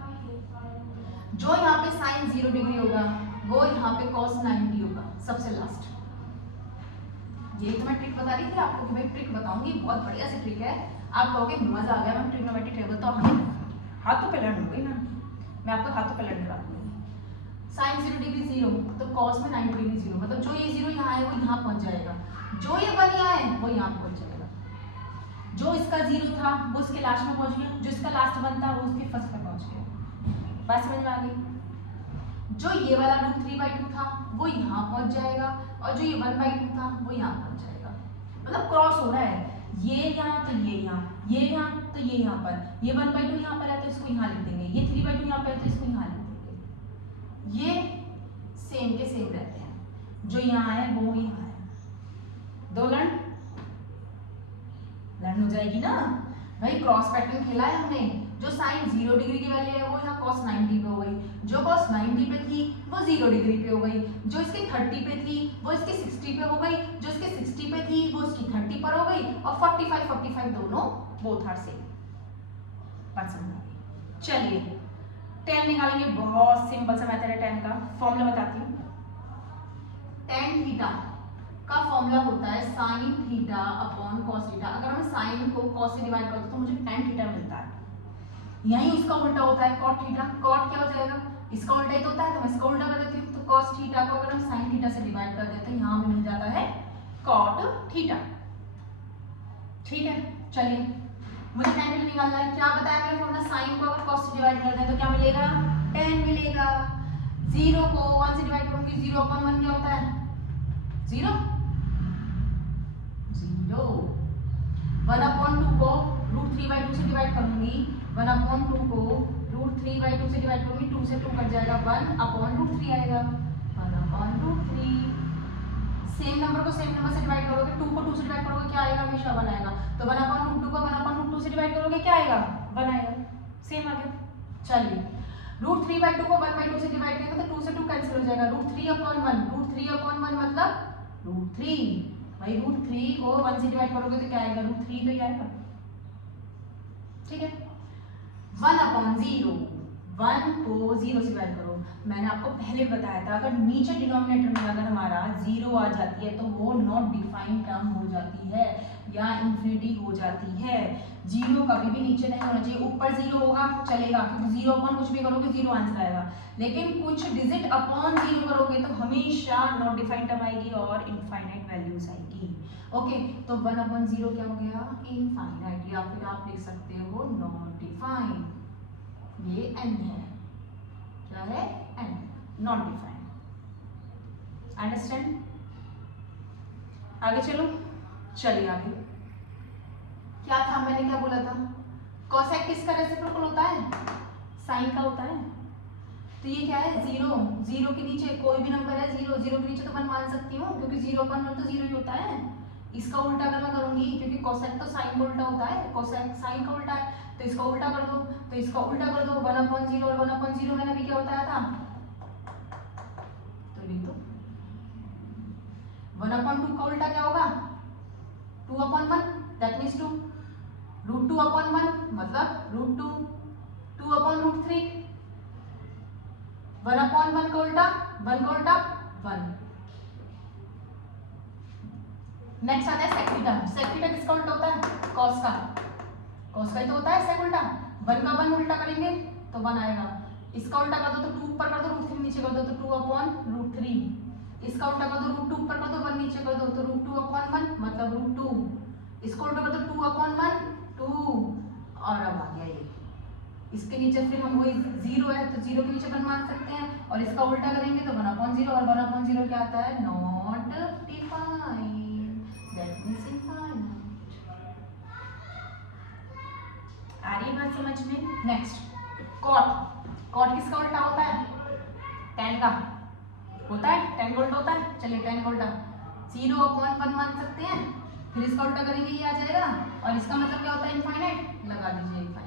जो यहाँ पे साइन 0 डिग्री होगा वो यहाँ पे कॉस 90 होगा, सबसे लास्ट। यही तो मैं ट्रिक बता रही थी आपको कि भाई ट्रिक बताऊंगी, बहुत बढ़िया सी ट्रिक है। आप कहोगे मजा आ गया, मैं ट्रिग्नोमेट्रिक टेबल तो हमें हाथों पे लर्न हो गई ना, मैं आपको हाथों पे लर्न करा दूंगी। साइन 0 डिग्री 0 तो कॉस में 90 डिग्री 0, मतलब जो ये 0 यहाँ है वो यहाँ पहुंच जाएगा, जो ये 1 यहाँ है वो यहाँ पहुंच जाएगा, जो इसका 0 था वो इसके लास्ट में पहुंच गया, जो इसका लास्ट 1 था वो इसके फर्स्ट में पहुंच गया। बात समझ में आ गई? जो ये वाला √3/2 था वो यहाँ पहुंच जाएगा और जो ये 1/2 था वो यहाँ पहुंच जाएगा, मतलब क्रॉस हो रहा है, ये यहाँ तो ये यहाँ, ये यहाँ तो ये यहाँ पर, ये 1/2 यहाँ पर है तो इसको यहाँ लिख देंगे, ये 3/2 यहाँ पर है तो इसको यहाँ लिख देंगे, ये सेम के सेम रहते हैं, जो यहाँ है वो यहाँ है। दो लर्न हो जाएगी ना भाई, क्रॉस पैटर्न खेला है हमने, जो साइन 0 डिग्री की वैल्यू है वो यहाँ cos 90 पे हो गई, जो cos 90 पे थी वो 0 डिग्री पे हो गई, जो इसके 30 पे थी वो इसके 60 पे हो गई, जो इसके 60 पे थी वो इसकी 30 पर हो गई, और 45 दोनों बोथ आर सेम। बात समझ आ गई? चलिए tan निकालेंगे, बहुत सिंपल सा मेथड है tan का, फॉर्मूला बताती हूँ। tan थीटा का फॉर्मूला होता है sin theta upon cos theta. अगर मैं sin को cos से डिवाइड करता हूँ तो मुझे tan थीटा मिलता है, यही उसका उल्टा होता है cot थीटा। cot क्या हो जाएगा, इसका उल्टा ही तो होता है, तो मैं इसका उल्टा कर देती हूँ, तो cos थीटा को अगर हम sin थीटा से डिवाइड कर देते हैं यहाँ हमें मिल जाता है cot थीटा। ठीक है, चलिए मुझे tan थीटा निकालना है, क्या बताया मैंने फॉर्मूला, sin को अगर cos से डिवाइड कर दें तो क्या मिलेगा, tan मिलेगा। 0 को 1 से डिवाइड करूंगी, 0/1 क्या होता है, 0 0। 1/2 को √3/2 से डिवाइड करूंगी, 1/2 को √3/2 से डिवाइड करूंगी, 2 से 2 कट जाएगा, 1/√3 आएगा, 1/√3। सेम नंबर को सेम नंबर से डिवाइड करोगे, 2 को 2 से डिवाइड करोगे क्या आएगा, हमेशा 1 आएगा, तो 1/√2 को 1/√2 से डिवाइड करोगे क्या आएगा, 1 आएगा, सेम आ गया। चलिए √3/2 को 1/2 से डिवाइड करेंगे तो 2 से 2 कैंसिल हो जाएगा, √3/1 मतलब √3, भाई √3 को 1 से डिवाइड करोगे तो क्या आएगा, √3 तो ही आएगा। ठीक है, 1/0, 1 को 0 से डिवाइड करो, मैंने आपको पहले बताया था अगर नीचे डिनोमिनेटर में अगर हमारा 0 आ जाती है तो वो नॉट डिफाइंड टर्म हो जाती है या इंफिनिटी हो जाती है। 0 कभी भी नीचे नहीं होना चाहिए, ऊपर 0 होगा चलेगा क्योंकि 0 अपॉन कुछ भी करोगे 0 आंसर आएगा, लेकिन कुछ डिजिट अपॉन 0 करोगे तो हमेशा नॉट डिफाइंड टर्म आएगी और इनफाइनाइट वैल्यूज आएगी। ओके, तो 1/0 क्या हो गया, इनफाइनाइट, या फिर आप लिख सकते हो नॉट डिफाइंड, ये n है, क्या है, n, नॉट डिफाइंड। अंडरस्टैंड? आगे चलो, चलिए आगे क्या था, मैंने क्या बोला था, कोसेक किसका रेसिप्रोकल होता है, साइन का होता है, तो ये क्या है, 0 के नीचे कोई भी नंबर है 0 के नीचे तो 1 मान सकती हूँ क्योंकि 0/1 तो 0 ही होता है। इसका उल्टा अगर मैं करूंगी, क्योंकि कोसेक तो साइन का उल्टा होता है, कोसेक साइन का उल्टा है, तो इसका उल्टा कर दो, तो इसका उल्टा कर दो, 1/0 और 1/0 मैंने अभी क्या बताया था, तो लिख दो 1/2 का उल्टा क्या होगा, 2/1, दैट मींस 2, √2/1 मतलब √2, 2/√3, 1/1 का उल्टा 1 का उल्टा 1। नेक्स्ट आता है सेक थीटा। सेक थीटा किसका उल्टा होता है, कॉस का, कॉस का ही तो होता है सेक उल्टा, 1 का 1 उल्टा करेंगे तो 1 आएगा, इसका उल्टा कर दो तो 2 ऊपर कर दो, √3 नीचे कर दो तो 2/√3, इसका उल्टा कर दो, √2 ऊपर कर दो 1 नीचे कर दो तो √2/1 मतलब √2, इसको उल्टा कर दो 2/1 2, और अब आ गया ये, इसके नीचे फिर हम वही 0 है तो 0 के नीचे 1 मान सकते हैं, और इसका उल्टा करेंगे तो 1/0, और 1/0 क्या आता है, not defined, that means infinite. आ रही बात समझ में? नेक्स्ट कॉट किसका उल्टा होता है, tan का होता है, tan का उल्टा होता है, चलिए tan का उल्टा 0/1 मान सकते हैं, फिर इसका उल्टा करेंगे ये आ जाएगा, और इसका मतलब क्या होता है, इनफाइनाइट, लगा दीजिए इनफाइनाइट।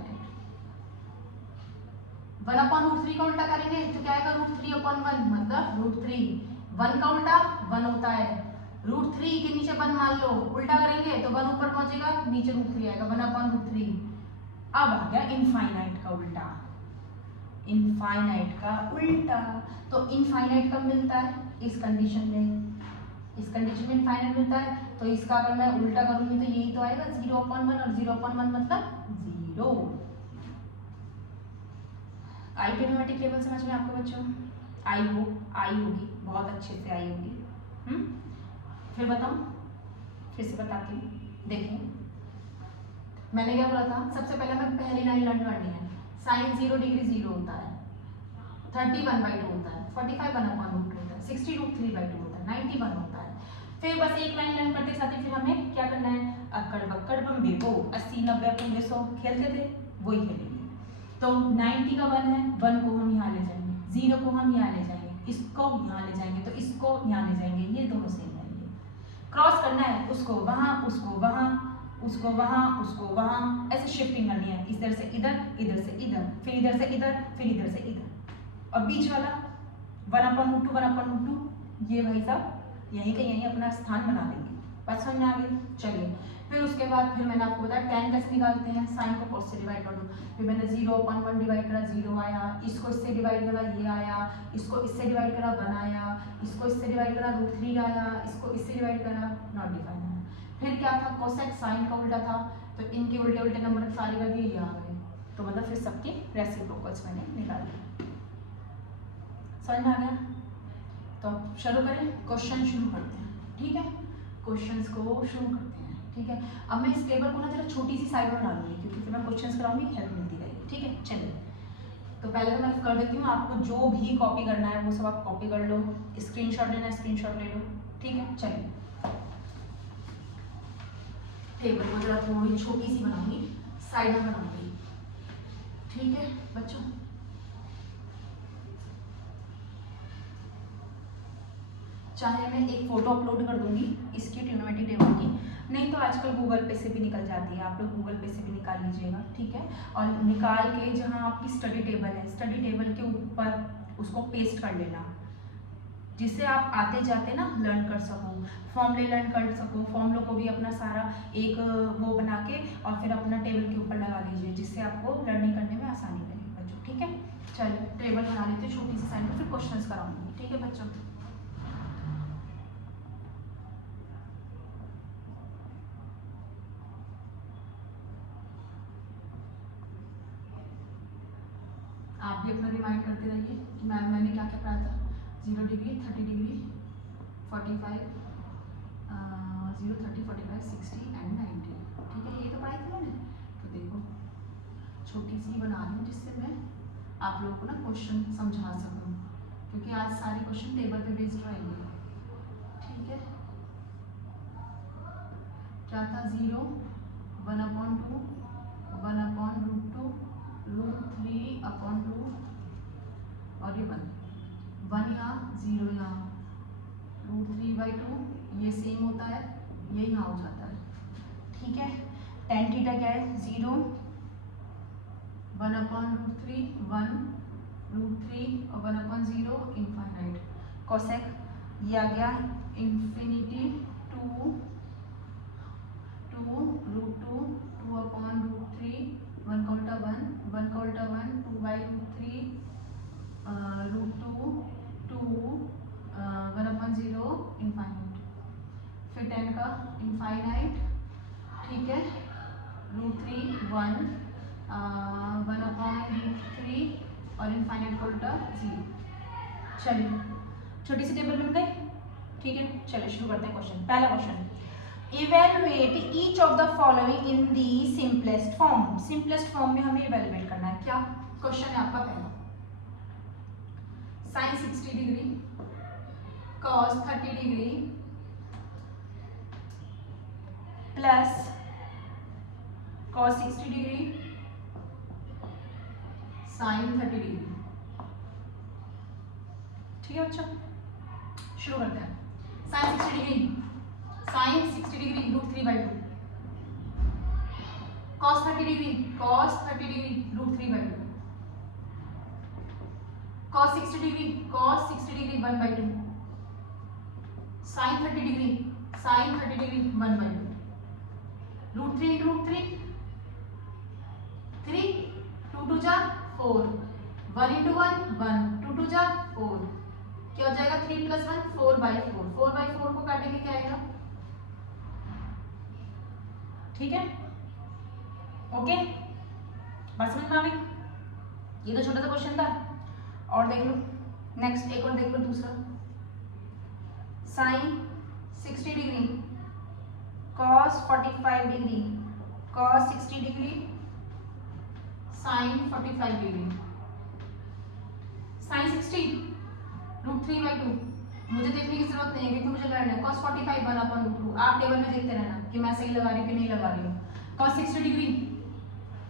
1/√3 का उल्टा करेंगे तो क्या आएगा, √3/1 मतलब √3, 1 का उल्टा 1 होता है, √3 के नीचे 1 मान लो, उल्टा करेंगे तो 1 ऊपर पहुंचेगा, नीचे √3 आएगा, 1/√3। अब आ गया इनफाइनाइट का उल्टा, इनफाइनाइट का उल्टा, तो इनफाइनाइट कब मिलता है, इस कंडीशन में, इस कंडीशन में इनफाइनाइट मिलता है, तो इसका अगर मैं उल्टा करूंगी तो यही तो आएगा 0/1, और 0/1 मतलब 0। आई ट्रिग्नोमेट्रिक टेबल समझ में आपको बच्चों? आई होगी, बहुत अच्छे से आई होगी। फिर बताऊं, फिर से बताती हूँ, देखिए मैंने क्या बोला था, सबसे पहले मैं पहली लाइन लर्न करनी है। साइन 0 डिग्री 0 होता है, 30 1/2 होता है, 45 1/√2 होता है, 60 √3/2 होता है, 90 1 होता है। फिर बस एक लाइन लर्न करते साथ ही फिर हमें क्या करना है, अक्कड़ बक्कड़ बम्बे वो 80 90 अपन 100 खेलते थे वही खेलेंगे। तो 90 का 1 है, 1 को हम यहाँ ले जाएंगे, 0 को हम यहाँ ले जाएंगे, इसको यहाँ ले जाएंगे, तो इसको यहाँ ले जाएंगे, ये दोनों सेम रहेंगे। क्रॉस करना है, उसको वहाँ, उसको वहाँ, उसको वहाँ, उसको वहाँ, ऐसे शिफ्टिंग करनी है, इधर से इधर, इधर से इधर, फिर इधर से इधर, फिर इधर से इधर। और बीच वाला 1/√2 1/√2 ये भाई साहब यहीं का यहीं अपना स्थान बना देंगे। बात समझ में आ गई? चलिए फिर उसके बाद फिर मैंने आपको बताया tan कैसे निकालते हैं, साइन को cos से डिवाइड कर दो। फिर मैंने 0/1 डिवाइड करा 0 आया, इसको इससे डिवाइड करा ये आया, इसको इससे डिवाइड करा 1 आया, इसको इससे डिवाइड करा √3 आया, इसको इससे डिवाइड करा नॉट डिफाइन आया। फिर क्या था, कोसेक साइन का उल्टा था, तो इनके उल्टे उल्टे नंबर सारे कर दिए, ये आ गए। तो मतलब फिर सबके रेसिप्रोकल्स मैंने निकाल दिए। समझ में आ गया? तो शुरू करें, क्वेश्चन शुरू करते हैं, ठीक है? क्वेश्चंस को शुरू करते हैं, ठीक है? अब मैं इस टेबल को ना जरा छोटी सी साइड में डालूंगी क्योंकि फिर मैं क्वेश्चंस कराऊंगी, हेल्प मिलती रहेगी, ठीक है? चलिए तो पहले तो मैं कर देती हूँ, आपको जो भी कॉपी करना है वो सब आप कॉपी कर लो, स्क्रीनशॉट लेना है स्क्रीनशॉट ले लो, ठीक है? चलिए टेबल को जरा थोड़ी छोटी सी बनाऊंगी, साइड में बनाऊंगी, ठीक है बच्चों? चाहे मैं एक फोटो अपलोड कर दूंगी इसकी ट्रिग्नोमेट्री टेबल की, नहीं तो आजकल गूगल पे से भी निकल जाती है, आप लोग गूगल पे से भी निकाल लीजिएगा, ठीक है? और निकाल के जहाँ आपकी स्टडी टेबल है, स्टडी टेबल के ऊपर उसको पेस्ट कर लेना, जिससे आप आते जाते ना लर्न कर सको, फॉर्मूले लर्न कर सको, फॉर्मूलों को भी अपना सारा एक वो बना के और फिर अपना टेबल के ऊपर लगा लीजिए, जिससे आपको लर्निंग करने में आसानी रहेगी बच्चों, ठीक है? चलिए टेबल बना लेते हैं छोटी सी साइड में, फिर क्वेश्चंस कराऊंगी, ठीक है बच्चों? आप भी अपना रिमाइंड करते रहिए कि मैंने क्या क्या पढ़ा था, 0 डिग्री 30 डिग्री 45 0 30 45 60 एंड 90, ठीक है? ये तो पढ़ाई थी मैंने। तो देखो छोटी सी बना रही हूँ जिससे मैं आप लोगों को ना क्वेश्चन समझा सकूँ, क्योंकि आज सारे क्वेश्चन टेबल पे बेस्ड रहेंगे, ठीक है? क्या था, 0 1/2 1/√2 √3/2 और ये 1 यहाँ 0 यहाँ √3/2, ये सेम होता है, ये यहाँ हो जाता है, ठीक है? tan थीटा क्या है, 0 1/√3 1 √3 और 1/0 इनफाइनाइट। कोसेक ये आ गया इंफिनिटी 2 √2 2/√3 1 का उल्टा 1 1 का उल्टा 1 2/√3 √2 2 1/0 इनफाइनाइट। फिर 10 का इनफाइनाइट, ठीक है? √3 1 1/√3 और इनफाइनाइट का उल्टा 0। चलिए छोटी सी टेबल बन गई, ठीक है? चलिए शुरू करते हैं क्वेश्चन। पहला question, evaluate each of the following in the simplest form. Simplest form में हमें इवेलुएट करना है, क्या क्वेश्चन है आपका पहला, sine 60 degree cos 30 degree plus cos 60 degree sine 30 degree, ठीक है बच्चों? शुरू करते हैं। साइन 60 degree √3/2, cos 30 degree √3/2, cos 60 degree 1/2, sin 30 degree 1/2, √3 into √3 3 2 2 जा 4 1 into 1 1 2 2 जा 4, क्या हो जाएगा 3 + 1 4/4, 4/4 को काटेंगे क्या आएगा, ठीक है? ओके बात समझ में आ गई? ये तो छोटा सा क्वेश्चन था, और देख लो नेक्स्ट एक और देख लो दूसरा, sine 60 degree cos 45 degree cos 60 degree sine 45 degree. Sine 60 √3/2 मुझे देखने की जरूरत नहीं है क्योंकि मुझे लर्न है। cos 45 1/√2 आप टेबल में देखते रहना कि मैं सही लगा रही हूँ कि नहीं लगा रही हूँ। cos 60 डिग्री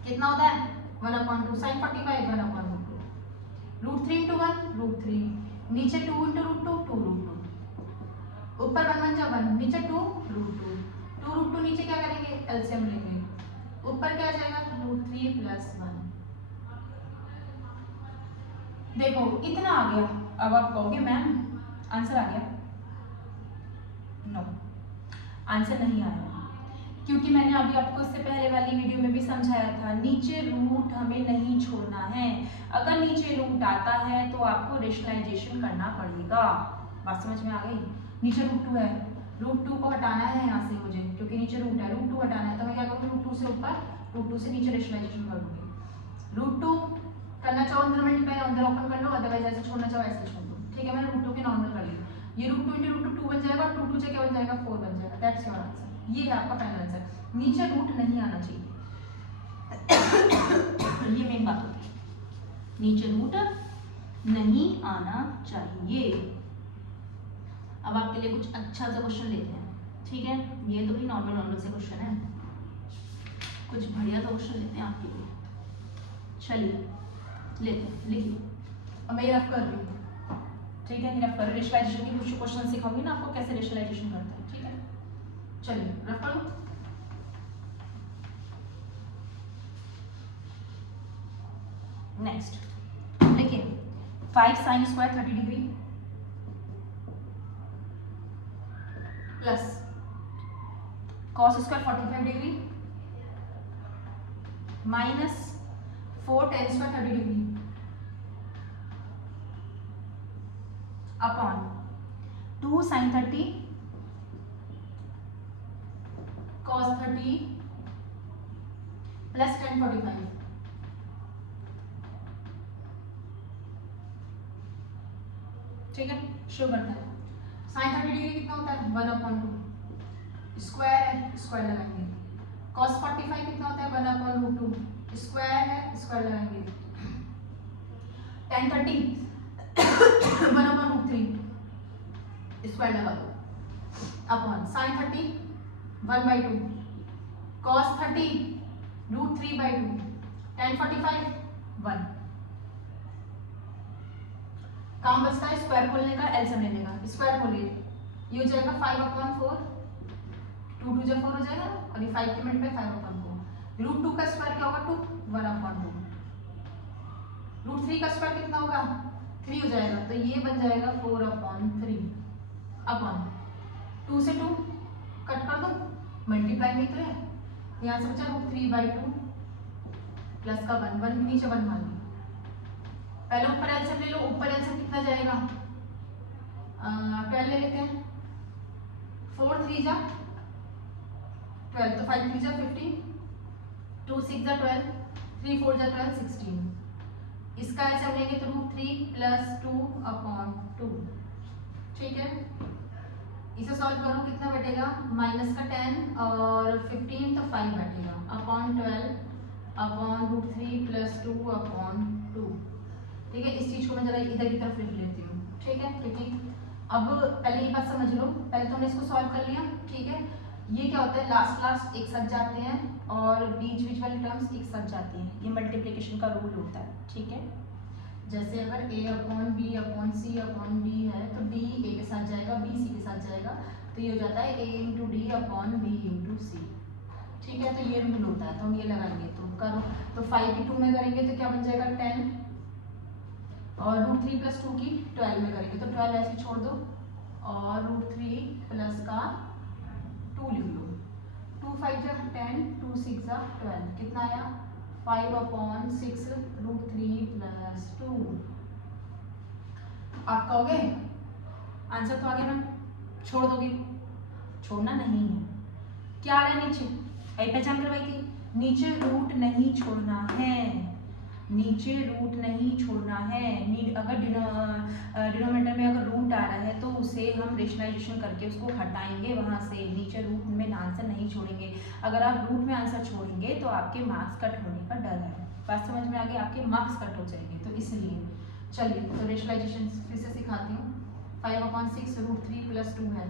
कितना होता है 1/2 sin 45 1/2 √3 × 1 √3 नीचे 2 × √2 2√2 ऊपर 1 1 जा 1 नीचे 2 √2 2√2 नीचे क्या करेंगे एलसीएम लेंगे ऊपर क्या आ जाएगा √3 + 1। देखो इतना आ गया। अब आप कहोगे मैम आंसर आ गया? नो, आंसर नहीं आया क्योंकि मैंने अभी आपको इससे पहले वाली वीडियो में भी समझाया था नीचे रूट हमें नहीं छोड़ना है। अगर नीचे रूट आता है तो आपको रेशनलाइजेशन करना पड़ेगा। बात समझ में आ गई? नीचे √2 है, √2 को हटाना है यहाँ से मुझे क्योंकि नीचे रूट है, √2 हटाना है तो मैं क्या करूँगी √2 से ऊपर √2 से नीचे रेशनलाइजेशन कर दूँगी। √2 करना चाहो अंदर मल्टीप्लाई अंदर ओपन कर लो, अदरवाइज ऐसे छोड़ना चाहो ऐसे छोड़ दो। ठीक है, मैंने √2 के नॉर्मल कर लिया। ये √2 × √2 2 बन जाएगा, 2 2 से क्या बन जाएगा 4 बन जाएगा। That's your answer. ये है आपका फाइनल आंसर। नीचे रूट नहीं आना चाहिए ये मेन बात होती है, नीचे रूट नहीं आना चाहिए। अब आपके लिए कुछ अच्छा सा क्वेश्चन लेते हैं। ठीक है, ये तो भी नॉर्मल से क्वेश्चन है, कुछ बढ़िया सा क्वेश्चन लेते हैं आपके लिए। चलिए लेते हैं, लिखिए। अब मैं रफ कर रही हूँ। ठीक है, रफ कर रेशनलाइजेशन की कुछ क्वेश्चन सिखाऊंगी ना आपको कैसे रेशनलाइजेशन करते हैं। ठीक है, चलिए रफ करो। नेक्स्ट लिखिए 5 sin² 30 degree plus cos² 45 degree minus 4 tan² 30 degree upon 2 sin 30 cos 30 plus tan 45। ठीक है, शो करता है। sin 30 डिग्री कितना होता है 1/2 स्क्वायर है, स्क्वायर लगाएंगे। cos 45 कितना होता है 1/√2 स्क्वायर है, स्क्वायर लगाएंगे। tan 30 1/√3 स्क्वायर लगा दो अपॉन sin 30 1/2 cos 30 √3/2 tan 45 1। काम बचता है स्क्वायर खोलने का, एलसीएम लेने का। स्क्वायर खोलिए, ये हो जाएगा 5/4 2 2 जा 4 हो जाएगा और ये 5 के मिनट पे 5/4 √2 का स्क्वायर क्या होगा 2 1/2 √3 का स्क्वायर कितना होगा 3 हो जाएगा तो ये बन जाएगा 4/3 अपॉन 2 से 2 कट कर दो, मल्टीप्लाई में तो है, यहाँ से बचा √3/2 प्लस का 1 1 के नीचे 1 मान लो। पहले ऊपर एलसीएम ले लो, ऊपर एलसीएम कितना जाएगा 12 ले लेते हैं। 4 3 जा 12 तो 5 3 जा 15 2 6 जा 12 3 4 जा 12 16। इसका एलसीएम लेंगे तो √3 + 2/2। ठीक है, इसे सॉल्व करो कितना बैठेगा माइनस का 10 और 15 तो 5 बैठेगा अपॉन 12 अपॉन √3 + 2/2। ठीक है, इस चीज को मैं जरा इधर की तरफ लिख लेती हूँ। ठीक है, क्योंकि अब पहले ये बात समझ लो, पहले तुमने इसको सॉल्व कर लिया। ठीक है, ये क्या होता है लास्ट एक साथ जाते हैं और बीच वाली टर्म्स एक साथ जाती हैं, ये मल्टीप्लिकेशन का रूल होता है। ठीक है, जैसे अगर a/b/c/d है तो d a के साथ जाएगा, b c के साथ जाएगा, तो ये हो जाता है a/d/b/c। ठीक है, तो ये रूल होता है, तो हम ये लगाएंगे तो करो। तो 5 की 2 में करेंगे तो क्या बन जाएगा 10 और √3 + 2 की 12 में करेंगे तो 12 ऐसे छोड़ दो और √3 प्लस का 2 लिख लो। 2 5 जा 10 2 6 जा 12 कितना आया 5/6 √3 + 2। आप कहोगे आंसर तो आ गया मैम, छोड़ दोगे? छोड़ना नहीं है। क्या आ रहा है नीचे, पहचान करवाई थी, नीचे रूट नहीं छोड़ना है। नीचे रूट नहीं छोड़ना है। अगर डिनोमिनेटर में अगर रूट आ रहा है तो उसे हम रेशनलाइजेशन करके उसको हटाएंगे वहाँ से, नीचे रूट में आंसर नहीं छोड़ेंगे। अगर आप रूट में आंसर छोड़ेंगे तो आपके मार्क्स कट होने का डर है। बात समझ में आ गई? आपके मार्क्स कट हो जाएंगे, तो इसलिए चलिए तो रेशनलाइजेशन फिर से सिखाती हूँ। 5/6 √3 + 2 है।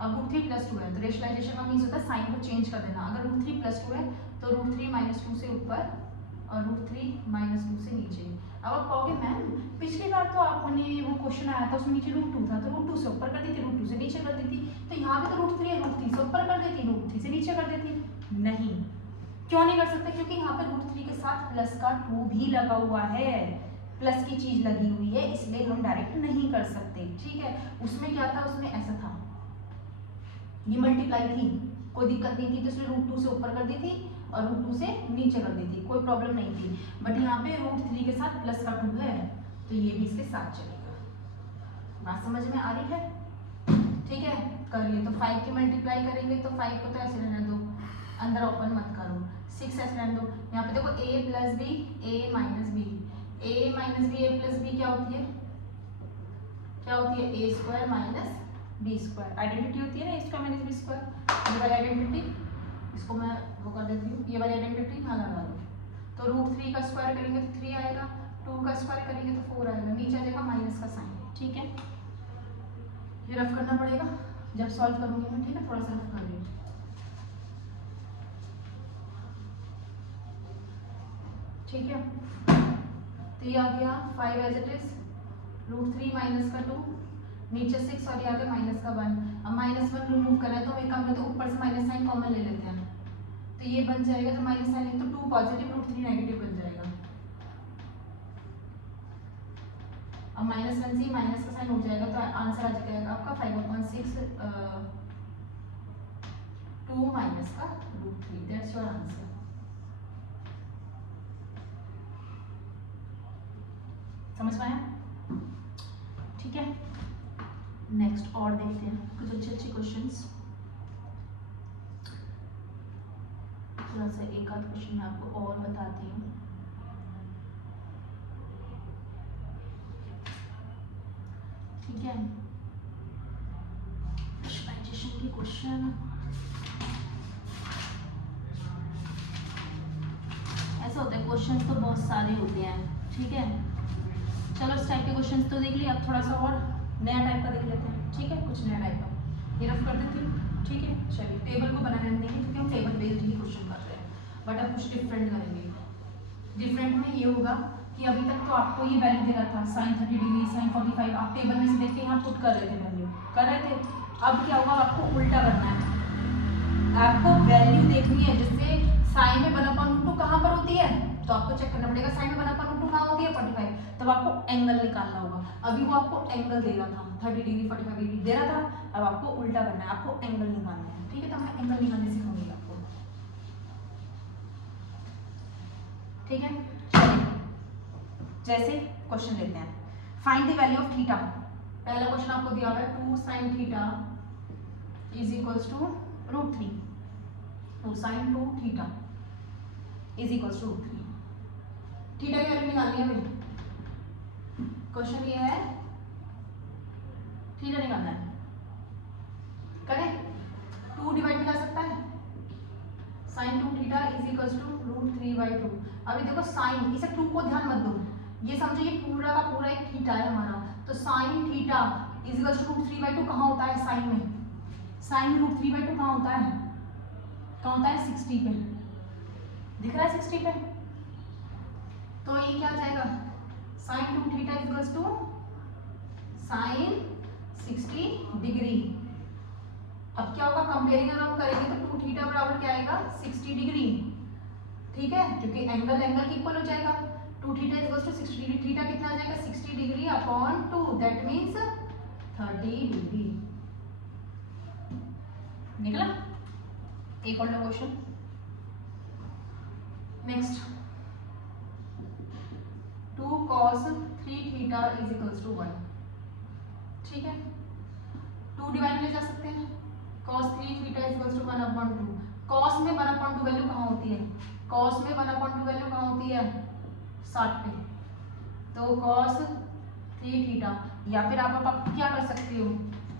अब √3 + 2 है तो रेशनलाइजेशन का मीन्स होता है साइन को चेंज कर देना। अगर √3 + 2 है तो √3 - 2 से ऊपर और √3 - 2 से नीचे। अब आप कहोगे मैम पिछली बार तो आपने वो क्वेश्चन आया था उसमें नीचे √2 था तो √2 से ऊपर कर दी थी, √2 से नीचे कर दी थी, तो यहाँ पे तो √3 है, √3 से ऊपर कर देती, √3 से नीचे कर देती। नहीं, क्यों नहीं कर सकते? क्योंकि यहाँ पे √3 के साथ प्लस का 2 भी लगा हुआ है, प्लस की चीज लगी हुई है, इसलिए हम डायरेक्ट नहीं कर सकते। ठीक है, उसमें क्या था, उसमें ऐसा था, ये मल्टीप्लाई थी, कोई दिक्कत नहीं थी, तो इसलिए √2 से ऊपर कर दी थी और √2 से नीचे कर दी थी, कोई प्रॉब्लम नहीं थी। बट यहाँ पे √3 के साथ प्लस का 2 है तो ये भी इसके साथ चलेगा। बात समझ में आ रही है? ठीक है, कर लिए। तो 5 की मल्टीप्लाई करेंगे तो 5 को तो ऐसे रहने दो, अंदर ओपन मत करो, 6 ऐसे रहने दो। यहाँ पे देखो a + b, a - b, a - b, a + b क्या होती है? क्या होती है? a² - b²। आइडेंटिटी होती है ना, a² - b²। ये वाली आइडेंटिटी, इसको मैं वो कर देती हूँ, ये वाली आइडेंटिटी यहाँ लगा दो। तो √3 का स्क्वायर करेंगे तो 3 आएगा, 2 का स्क्वायर करेंगे तो 4 आएगा, नीचे आ जाएगा माइनस का साइन। ठीक है, ये रफ करना पड़ेगा जब सॉल्व करूंगी मैं। ठीक है, थोड़ा सा रफ कर रही हूँ। ठीक है, तो ये आ गया 5 एज इट इज, √3 - 2, नीचे 6 और ये आ गया -1। अब -1 रिमूव करना है तो एक काम करते हैं, ऊपर से माइनस साइन कॉमन ले लेते हैं, तो ये बन जाएगा, तो माइनस साइन तो 2 पॉजिटिव, √3 नेगेटिव बन जाएगा। अब -1 से माइनस का साइन हो जाएगा तो आंसर आ जाएगा आपका 5/6 2 माइनस का √3। That's your answer. समझ में आया? ठीक है, नेक्स्ट और देखते हैं कुछ अच्छे क्वेश्चंस। थोड़ा सा एक आध क्वेश्चन मैं आपको और बताती हूँ। ठीक है, विजुअलाइजेशन के क्वेश्चन ऐसा होता है, क्वेश्चंस तो बहुत सारे होते हैं। ठीक है, चलो इस टाइप के क्वेश्चंस तो देख लिए, अब थोड़ा सा और नया टाइप का देख लेते हैं। ठीक है, कुछ नया टाइप का ये रफ कर देती हूँ। ठीक है, चलिए टेबल को बनाने देंगे क्योंकि हम टेबल बेस्ड ही क्वेश्चन कर रहे हैं, बट अब कुछ डिफरेंट करेंगे। डिफरेंट में ये होगा कि अभी तक तो आपको ये वैल्यू दे रहा था sin 30 डिग्री, sin 45, आप टेबल में से देख के यहाँ पुट कर रहे थे, वैल्यू कर रहे थे। अब क्या होगा, आपको उल्टा करना है, आपको वैल्यू देखनी है, जिससे साइन में 1/√2 कहाँ पर होती है, तो आपको चेक करना पड़ेगा साइन में 1/√2 कहाँ होती है, 45, तब आपको एंगल निकालना होगा। अभी वो आपको एंगल दे रहा था 30 डिग्री 45 डिग्री दे रहा था, अब आपको उल्टा करना है, आपको एंगल निकालना है। ठीक है, तो मैं एंगल निकालने सिखाऊंगी आपको। ठीक है, जैसे क्वेश्चन लेते हैं, find the value of theta. पहला क्वेश्चन आपको दिया हुआ है 2 sin theta is equals to √3, 2 sin 2 theta is equals to √3। Theta की वैल्यू निकालनी है भाई, क्वेश्चन ये है थीटा निकालना है, करें 2 डिवाइड में जा सकता है, sin 2 theta is equals to √3/2। अभी देखो साइन, इसे 2 को ध्यान मत दो, ये समझो ये पूरा का पूरा एक थीटा है हमारा, तो sin theta is equals to √3/2 कहाँ होता है साइन में, साइन में √3/2 कहाँ होता है, कहाँ होता है 60 पे, दिख रहा है 60 पे, तो ये क्या आ जाएगा sin 2 theta is equals to sin 60 degree. अब क्या होगा, कंपेयरिंग अगर हम करेंगे तो 2 थीटा बराबर क्या आएगा 60 डिग्री। ठीक है, क्योंकि एंगल एंगल की इक्वल हो जाएगा, 2 theta is equals to 60 degree, theta कितना आ जाएगा 60 degree upon 2, that means 30 degree. निकला? एक और question, next 2 cos 3 theta is equals to 1। ठीक है, 2 डिवाइड में ले जा सकते हैं, cos 3 theta is equals to 1/2। cos में 1/2 वैल्यू कहाँ होती है, cos में 1/2 वैल्यू कहाँ होती है 60 पे, तो cos 3 थीटा, या फिर आप क्या कर सकते हो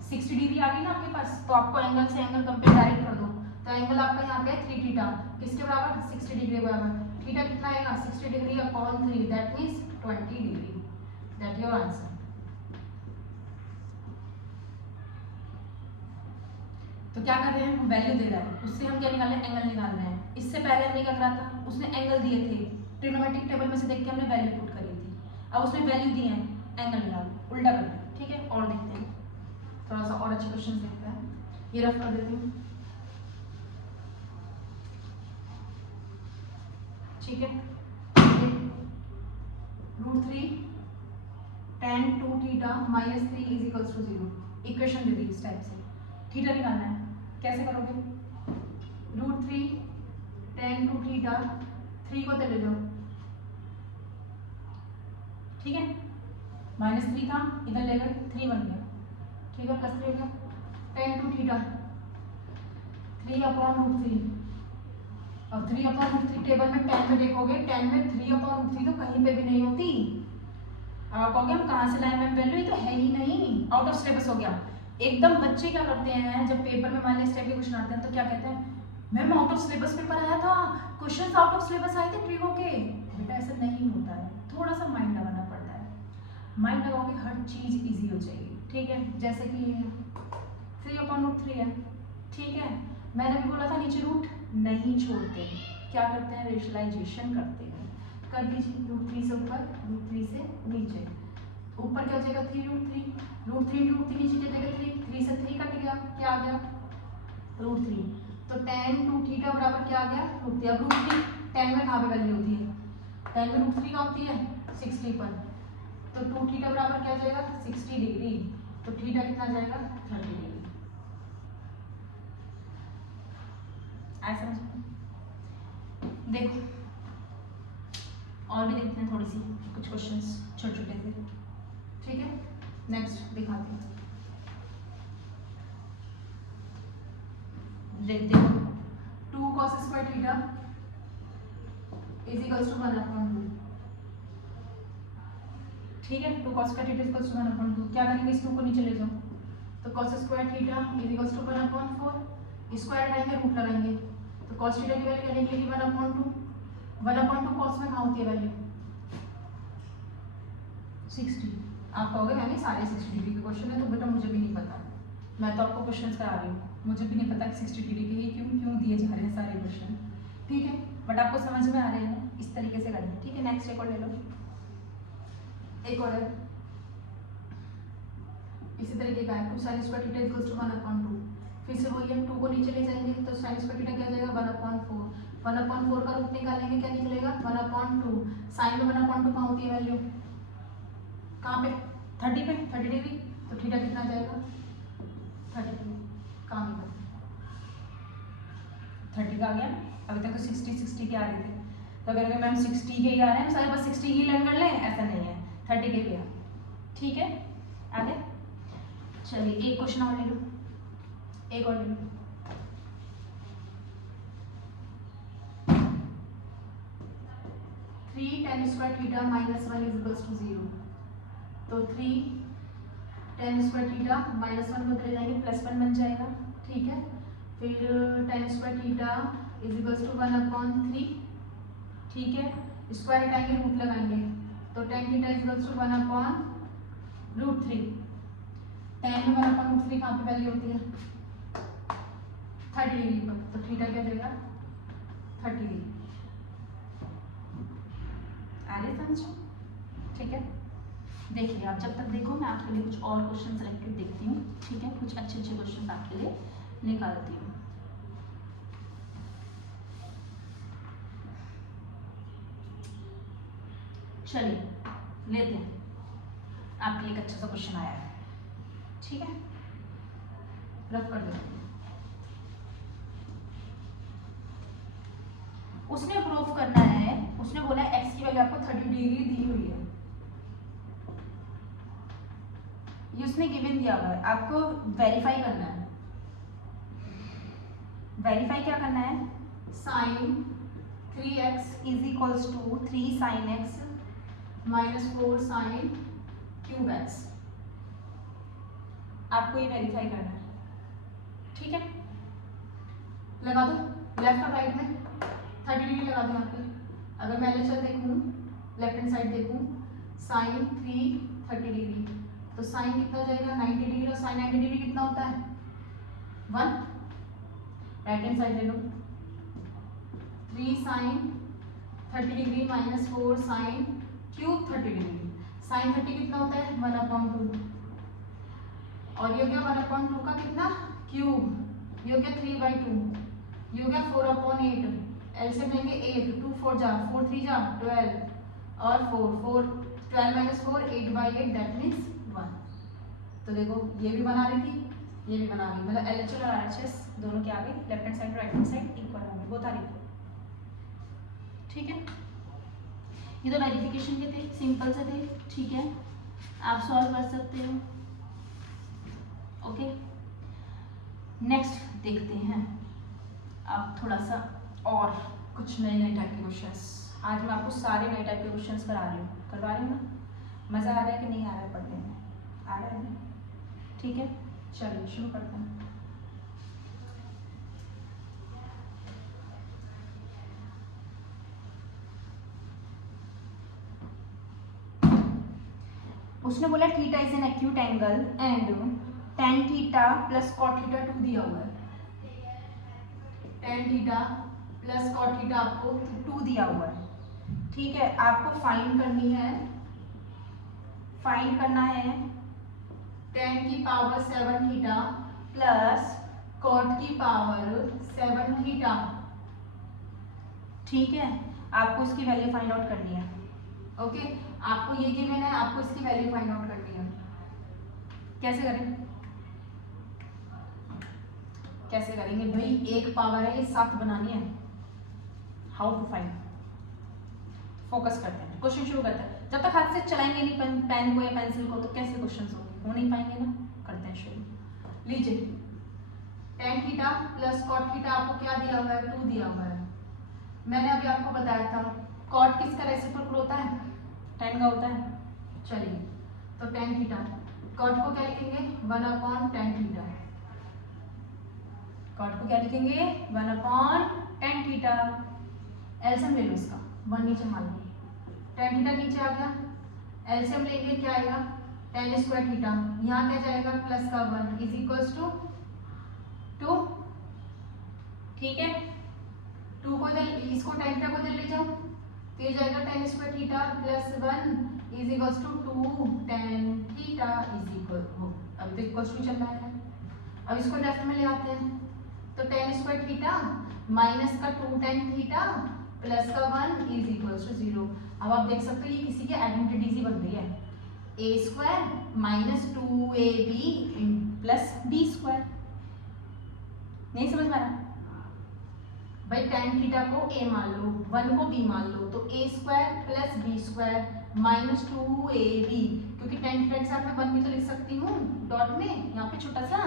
60 डिग्री आ गई ना आपके पास, तो आपको एंगल से एंगल कंपेयर डायरेक्ट कर दो, तो एंगल आपका यहाँ पे 3 थीटा किसके बराबर 60 डिग्री के बराबर, थीटा कितना आएगा 60 degree upon 3 that means 20 degree, that your answer. तो क्या कर रहे हैं वैल्यू दे रहा है, उससे हम क्या निकाल रहे हैं एंगल निकाल रहे हैं। इससे पहले हमने क्या करा था, उसने एंगल दिए थे, ट्रिग्नोमेट्रिक टेबल में से देख के हमने वैल्यू पुट करी थी, अब उसने वैल्यू दी है एंगल निकाल, उल्टा कर दिया, ठीक है। और देखते हैं थोड़ा सा और अच्छे क्वेश्चन देखते हैं, ये रफ कर देती हूँ, ठीक है। √3 tan 2 theta minus 3 is equals to 0, equation दे दी इस टाइप से, थीटा निकालना है, कैसे करोगे √3 tan 2 थीटा 3 को तो ले जाओ, ठीक है, -3 था इधर लेकर 3 बन गया, ठीक है, +3 हो गया, tan 2 थीटा 3/√3, अब 3/√3 टेबल में tan में देखोगे, tan में 3/√3 तो कहीं पे भी नहीं होती, आप कहोगे हम कहाँ से लाए मैम वैल्यू, ये तो है ही नहीं, आउट ऑफ सिलेबस हो गया। एकदम बच्चे क्या करते हैं जब पेपर में मान लीजिए इस टाइप के क्वेश्चन आते हैं तो क्या कहते हैं ma'am out of syllabus paper आया था, क्वेश्चंस आउट ऑफ सिलेबस आए थे ट्रिगो के, बेटा ऐसा नहीं होता है, थोड़ा सा माइंड लगाना पड़ता है, माइंड लगाओगे हर चीज इजी हो जाएगी, ठीक है। जैसे कि 3/√3 है, ठीक है, मैंने भी बोला था नीचे रूट नहीं छोड़ते, क्या करते हैं रेशनलाइजेशन करते हैं, कर दीजिए √3 से ऊपर √3 से नीचे, ऊपर क्या हो जाएगा 3√3, √3 नीचे क्या जाएगा 3 से 3 कट गया, क्या आ गया √3, तो tan 2 थीटा बराबर क्या आ गया √3, अब √3 tan में कहाँ पे वैल्यू होती है, tan में √3 कहाँ होती है 60 पर, तो 2 थीटा बराबर क्या जाएगा 60 डिग्री, तो थीटा कितना जाएगा 30 डिग्री, आया समझ। देखो और भी देखते हैं थोड़ी सी कुछ क्वेश्चंस छोटे छोटे से, ठीक है, नेक्स्ट दिखाते हैं, देखते हो 2 cos square theta is equals to 1/2, ठीक है, 2 cos square theta is equals to 1/2, क्या करेंगे इस 2 को नीचे ले जाओ, तो cos square theta is equals to 1/4, square हटाएंगे रूट लगाएंगे, तो cos थीटा की वैल्यू क्या निकलेगी 1/2, 1/2 cos में कहाँ होती है वैल्यू 60, आप कहोगे मैंने सारे 60 डिग्री के क्वेश्चन है, तो बेटा मुझे भी नहीं पता, मैं तो आपको क्वेश्चंस करा रही हूँ, मुझे भी नहीं पता कि 60 डिग्री के ही क्यों दिए जा रहे हैं सारे क्वेश्चन, ठीक है, बट आपको समझ में आ रहे हैं, इस तरीके से करना, ठीक है। नेक्स्ट एक और ले लो, एक और है इसी तरीके का है 2 sin square theta equals to 1/2, फिर से वही हम 2 को नीचे ले जाएंगे, तो sin स्क्वायर थीटा क्या जाएगा 1/4, 1/4 का रूट निकालेंगे क्या निकलेगा 1/2, साइन में 1/2 कहाँ होती है वैल्यू, कहाँ पे 30 पे 30 डिग्री, तो थीटा कितना जाएगा 30 डिग्री, कहाँ निकल 30 का आ गया, अभी तक तो 60 के आ रहे थे, तो अगर मैम 60 के ही आ रहे हैं सारे बस 60 ही लर्न कर लें, ऐसा नहीं है 30 के भी आ, ठीक है, आगे चलिए एक क्वेश्चन और ले लो, एक और ले लो, tan square theta -1 is equals to 0, तो 3 tan स्क्वायर थीटा -1 बदले जाएंगे +1 बन जाएगा, ठीक है, फिर tan square theta is equals to 1/3, ठीक है, स्क्वायर हटाएंगे रूट लगाएंगे, तो tan theta is equals to 1/√3, tan में 1/√3 कहाँ पे वैल्यू होती है 30 डिग्री पर, तो थीटा क्या देगा 30 डिग्री, आ रहे समझ, ठीक है। देखिए आप जब तक देखो मैं आपके लिए कुछ और क्वेश्चन सेलेक्टेड देखती हूँ, ठीक है, कुछ अच्छे अच्छे क्वेश्चन आपके लिए निकालती हूँ, चलिए लेते हैं, आपके लिए एक अच्छा सा क्वेश्चन आया है, ठीक है, रफ कर देते हैं। उसने प्रूफ करना है, उसने बोला x की वैल्यू आपको 30 डिग्री दी हुई है, ये उसने गिवन दिया हुआ है, आपको वेरीफाई करना है, वेरीफाई क्या करना है sin 3x is equals to 3 sin x -4 sine cube x. आपको ये वेरीफाई करना है, ठीक है। लगा दो लेफ्ट और राइट में 30 डिग्री लगा दो यहाँ पे। अगर मैं LHL देखूँ, लेफ्ट हैंड साइड देखूँ, साइन 3 30 डिग्री, तो साइन कितना हो जाएगा 90 डिग्री, और साइन 90 डिग्री कितना होता है 1। राइट हैंड साइड ले लो, 3 sine 30 degree -4 sine cube 30 degree. Sine 30 कितना होता है 1/2, और ये हो गया 1/2 का कितना क्यूब, ये हो गया 3/2, ये हो गया 4/8। एलसीएम लेंगे 8, 2 4 जा, 4 3 जा 12, और 4 12 -4 8/8, दैट मीन्स 1। तो देखो ये भी बना रही थी, ये भी बना रही, मतलब LHL और RHS दोनों के आगे left hand side right hand side equal होंगे, बोथ आर इक्वल, ठीक है। ये तो वेरिफिकेशन के थे, सिंपल से थे, ठीक है, आप सॉल्व कर सकते हो। ओके, नेक्स्ट देखते हैं अब थोड़ा सा और कुछ नए नए टाइप के क्वेश्चंस। आज मैं आपको सारे नए टाइप के क्वेश्चंस करा रही हूँ, करवा रही हूँ ना। मज़ा आ रहा है कि नहीं आ रहा है पढ़ने में? आ रहा है ना, ठीक है। चलिए शुरू करते हैं। उसने बोला theta is an acute angle and tan theta plus cot theta 2 दिया हुआ है। tan theta plus cot theta आपको 2 दिया हुआ है, ठीक है। आपको फाइंड करनी है, फाइंड करना है tan की पावर 7 थीटा प्लस cot की पावर 7 थीटा, ठीक है। आपको इसकी वैल्यू फाइंड आउट करनी है, ओके। आपको ये गिवन है, आपको इसकी वैल्यू फाइंड आउट करनी है। कैसे करें, कैसे करेंगे भाई? एक पावर है, ये 7 बनानी है। How to find? फोकस करते हैं, क्वेश्चन शुरू करते हैं। जब तक हाथ से चलाएंगे नहीं पेन को या पेंसिल को, तो कैसे क्वेश्चन हो नहीं पाएंगे ना। करते हैं शुरू। लीजिए, tan theta plus cot theta आपको क्या दिया हुआ है 2 दिया हुआ है। मैंने अभी आपको बताया था cot किसका रेसिप्रोकल होता है, tan का होता है। चलिए, तो tan थीटा, cot को क्या लिखेंगे 1/tan थीटा, cot को क्या लिखेंगे 1/tan थीटा। एलसीएम ले लो इसका, 1 नीचे मान लो, tan थीटा नीचे आ गया। एलसीएम लेंगे क्या आएगा tan स्क्वायर थीटा, यहाँ क्या जाएगा प्लस का 1 इज इक्वल्स टू 2, ठीक है। 2 को इधर, इसको tan थीटा को इधर ले जाओ, तो ये जाएगा tan square theta plus 1 is equals to 2 tan theta is equal हो। अब तो इक्वल्स टू चल रहा है, अब इसको लेफ्ट में ले आते हैं, तो tan स्क्वायर थीटा माइनस का 2 tan थीटा प्लस का 1 इज इक्वल्स टू 0। अब आप देख सकते हो ये किसी की आइडेंटिटीज ही बन रही है, a square minus 2ab plus b square. नहीं समझ में आ रहा भाई? tan थीटा को a मान लो, 1 को b मान लो, तो a square plus b square minus 2ab, क्योंकि tan थीटा के साथ मैं 1 भी तो लिख सकती हूँ डॉट में यहाँ पे छोटा सा,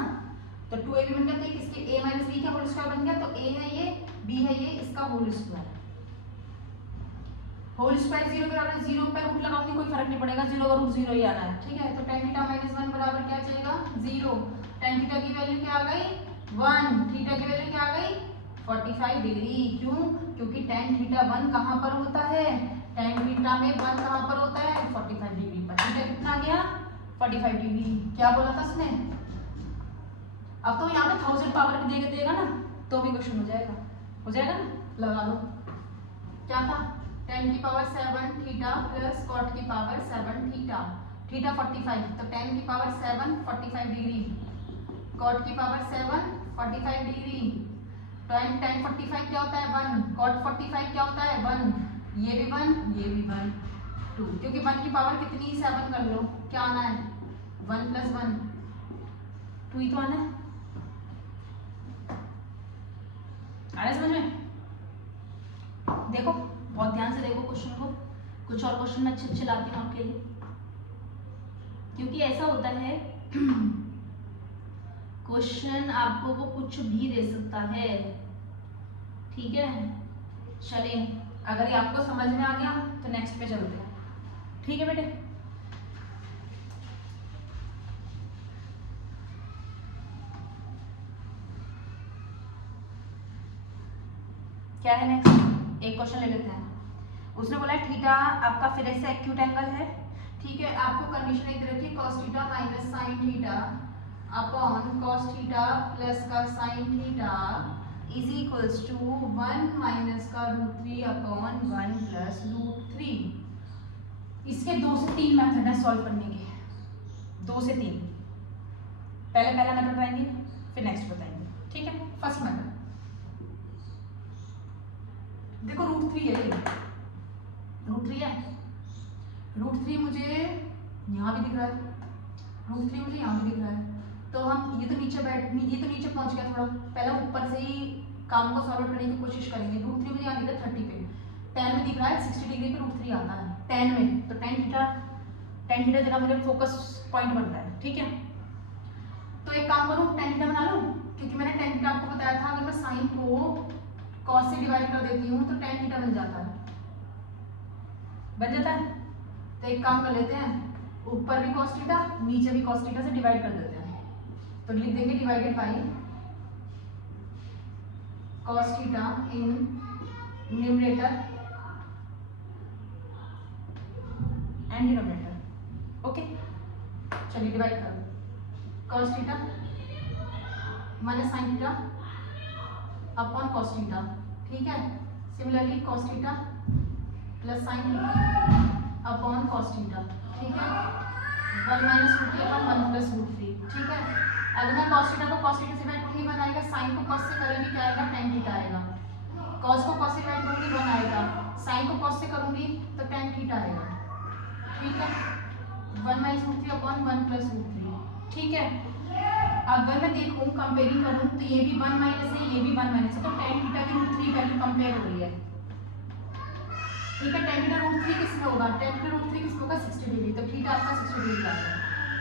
तो 2ab बन गया, तो किसके a माइनस b का होल स्क्वायर बन गया, तो a है ये, b है ये, इसका होल स्क्वायर। होल स्क्वायर 0 बराबर 0 पे रूट लगाऊंगी, कोई फर्क नहीं पड़ेगा, 0 का रूट 0 ही आना है, ठीक है। तो tan थीटा माइनस 1 बराबर क्या जाएगा 0। tan थीटा की वैल्यू क्या आ गई 1, थीटा की वैल्यू क्या आ गई 45 डिग्री। क्यों? क्योंकि tan थीटा 1 कहाँ पर होता है, tan थीटा में 1 कहाँ पर होता है 45 डिग्री पर। थीटा कितना आ गया 45 डिग्री। क्या बोला था उसने? अब तो यहाँ पे 1000 पावर भी देगा ना, तो भी क्वेश्चन हो जाएगा ना। लगा लो, क्या था tan की पावर 7 थीटा प्लस cot की पावर 7 थीटा, थीटा 45, तो tan की पावर 7 45 डिग्री, cot की पावर 7 45 डिग्री। tan 45 क्या होता है 1, cot 45 क्या होता है 1, ये भी 1 ये भी 1 2, क्योंकि 1 की पावर कितनी 7 कर लो, क्या आना है 1 प्लस 1 2 ही तो आना है। आ रहा है समझ में? देखो बहुत ध्यान से देखो क्वेश्चन को, कुछ और क्वेश्चन मैं अच्छे लाती हूँ आपके लिए, क्योंकि ऐसा होता है क्वेश्चन आपको वो कुछ भी दे सकता है, ठीक है। चलिए, अगर ये आपको समझ में आ गया तो नेक्स्ट पे चलते हैं, ठीक है बेटे। क्या है नेक्स्ट, एक क्वेश्चन ले लेते हैं। उसने बोला है थीटा आपका फिर से एक्यूट एंगल है, ठीक है। आपको कंडीशन एक रखी cos theta minus sine theta upon cos theta plus का sine theta is equals to 1 minus का √3 अपॉन 1 प्लस √3। इसके 2 से 3 मेथड है सॉल्व करने के, 2 से 3। पहले पहला मेथड बताएंगे फिर नेक्स्ट बताएंगे, ठीक है। फर्स्ट मेथड देखो √3 है, ये √3 है, √3 मुझे यहाँ भी दिख रहा है, √3 मुझे यहाँ भी दिख रहा है। तो हम ये तो नीचे पहुंच गया थोड़ा, पहले ऊपर से ही काम को सॉल्व करने की कोशिश करेंगे। √3 मुझे यहाँ दिख रहा है 30 पे, tan में दिख रहा है 60 डिग्री पे √3 आता है tan में, तो tan थीटा जगह मेरे फोकस पॉइंट बनता है, ठीक है। तो एक काम करूँ tan थीटा बना लूँ, क्योंकि मैंने tan थीटा आपको बताया था अगर मैं साइन को cos से डिवाइड कर देती हूँ तो tan थीटा बन जाता है, तो एक काम कर लेते हैं, ऊपर भी cos थीटा नीचे भी cos थीटा से डिवाइड कर देते हैं। तो लिख देंगे divided by cos theta in numerator and denominator, okay. चलिए डिवाइड करो, cos theta minus sine theta upon cos theta, ठीक है। Similarly cos theta plus sign theta upon cos theta, ठीक है। 1 माइनस √3 अपॉन 1 प्लस √3, ठीक है। अगर मैं cos थीटा को cos थीटा से डिवाइड करूंगी 1 आएगा, साइन को cos से करूंगी क्या आएगा tan थीटा आएगा, cos को cos से डिवाइड करूंगी 1 आएगा, साइन को cos से करूंगी तो tan थीटा आएगा, ठीक है। 1 माइनस √3 अपॉन 1 प्लस √3, ठीक है। अगर मैं देखूं कंपेयरिंग करूं तो ये भी 1 माइनस है, ये भी 1 माइनस है, तो tan थीटा की √3 वैल्यू कंपेयर हो रही है, ठीक है। tan थीटा √3 किसमें होगा, tan थीटा √3 किसमें होगा 60 डिग्री, तो थीटा आपका 60 डिग्री का है,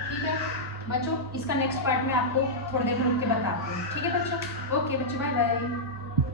ठीक है बच्चों। इसका नेक्स्ट पार्ट में आपको थोड़ी देर में रुक के बताती हूँ, ठीक है बच्चों। ओके बच्चों, बाय बाय।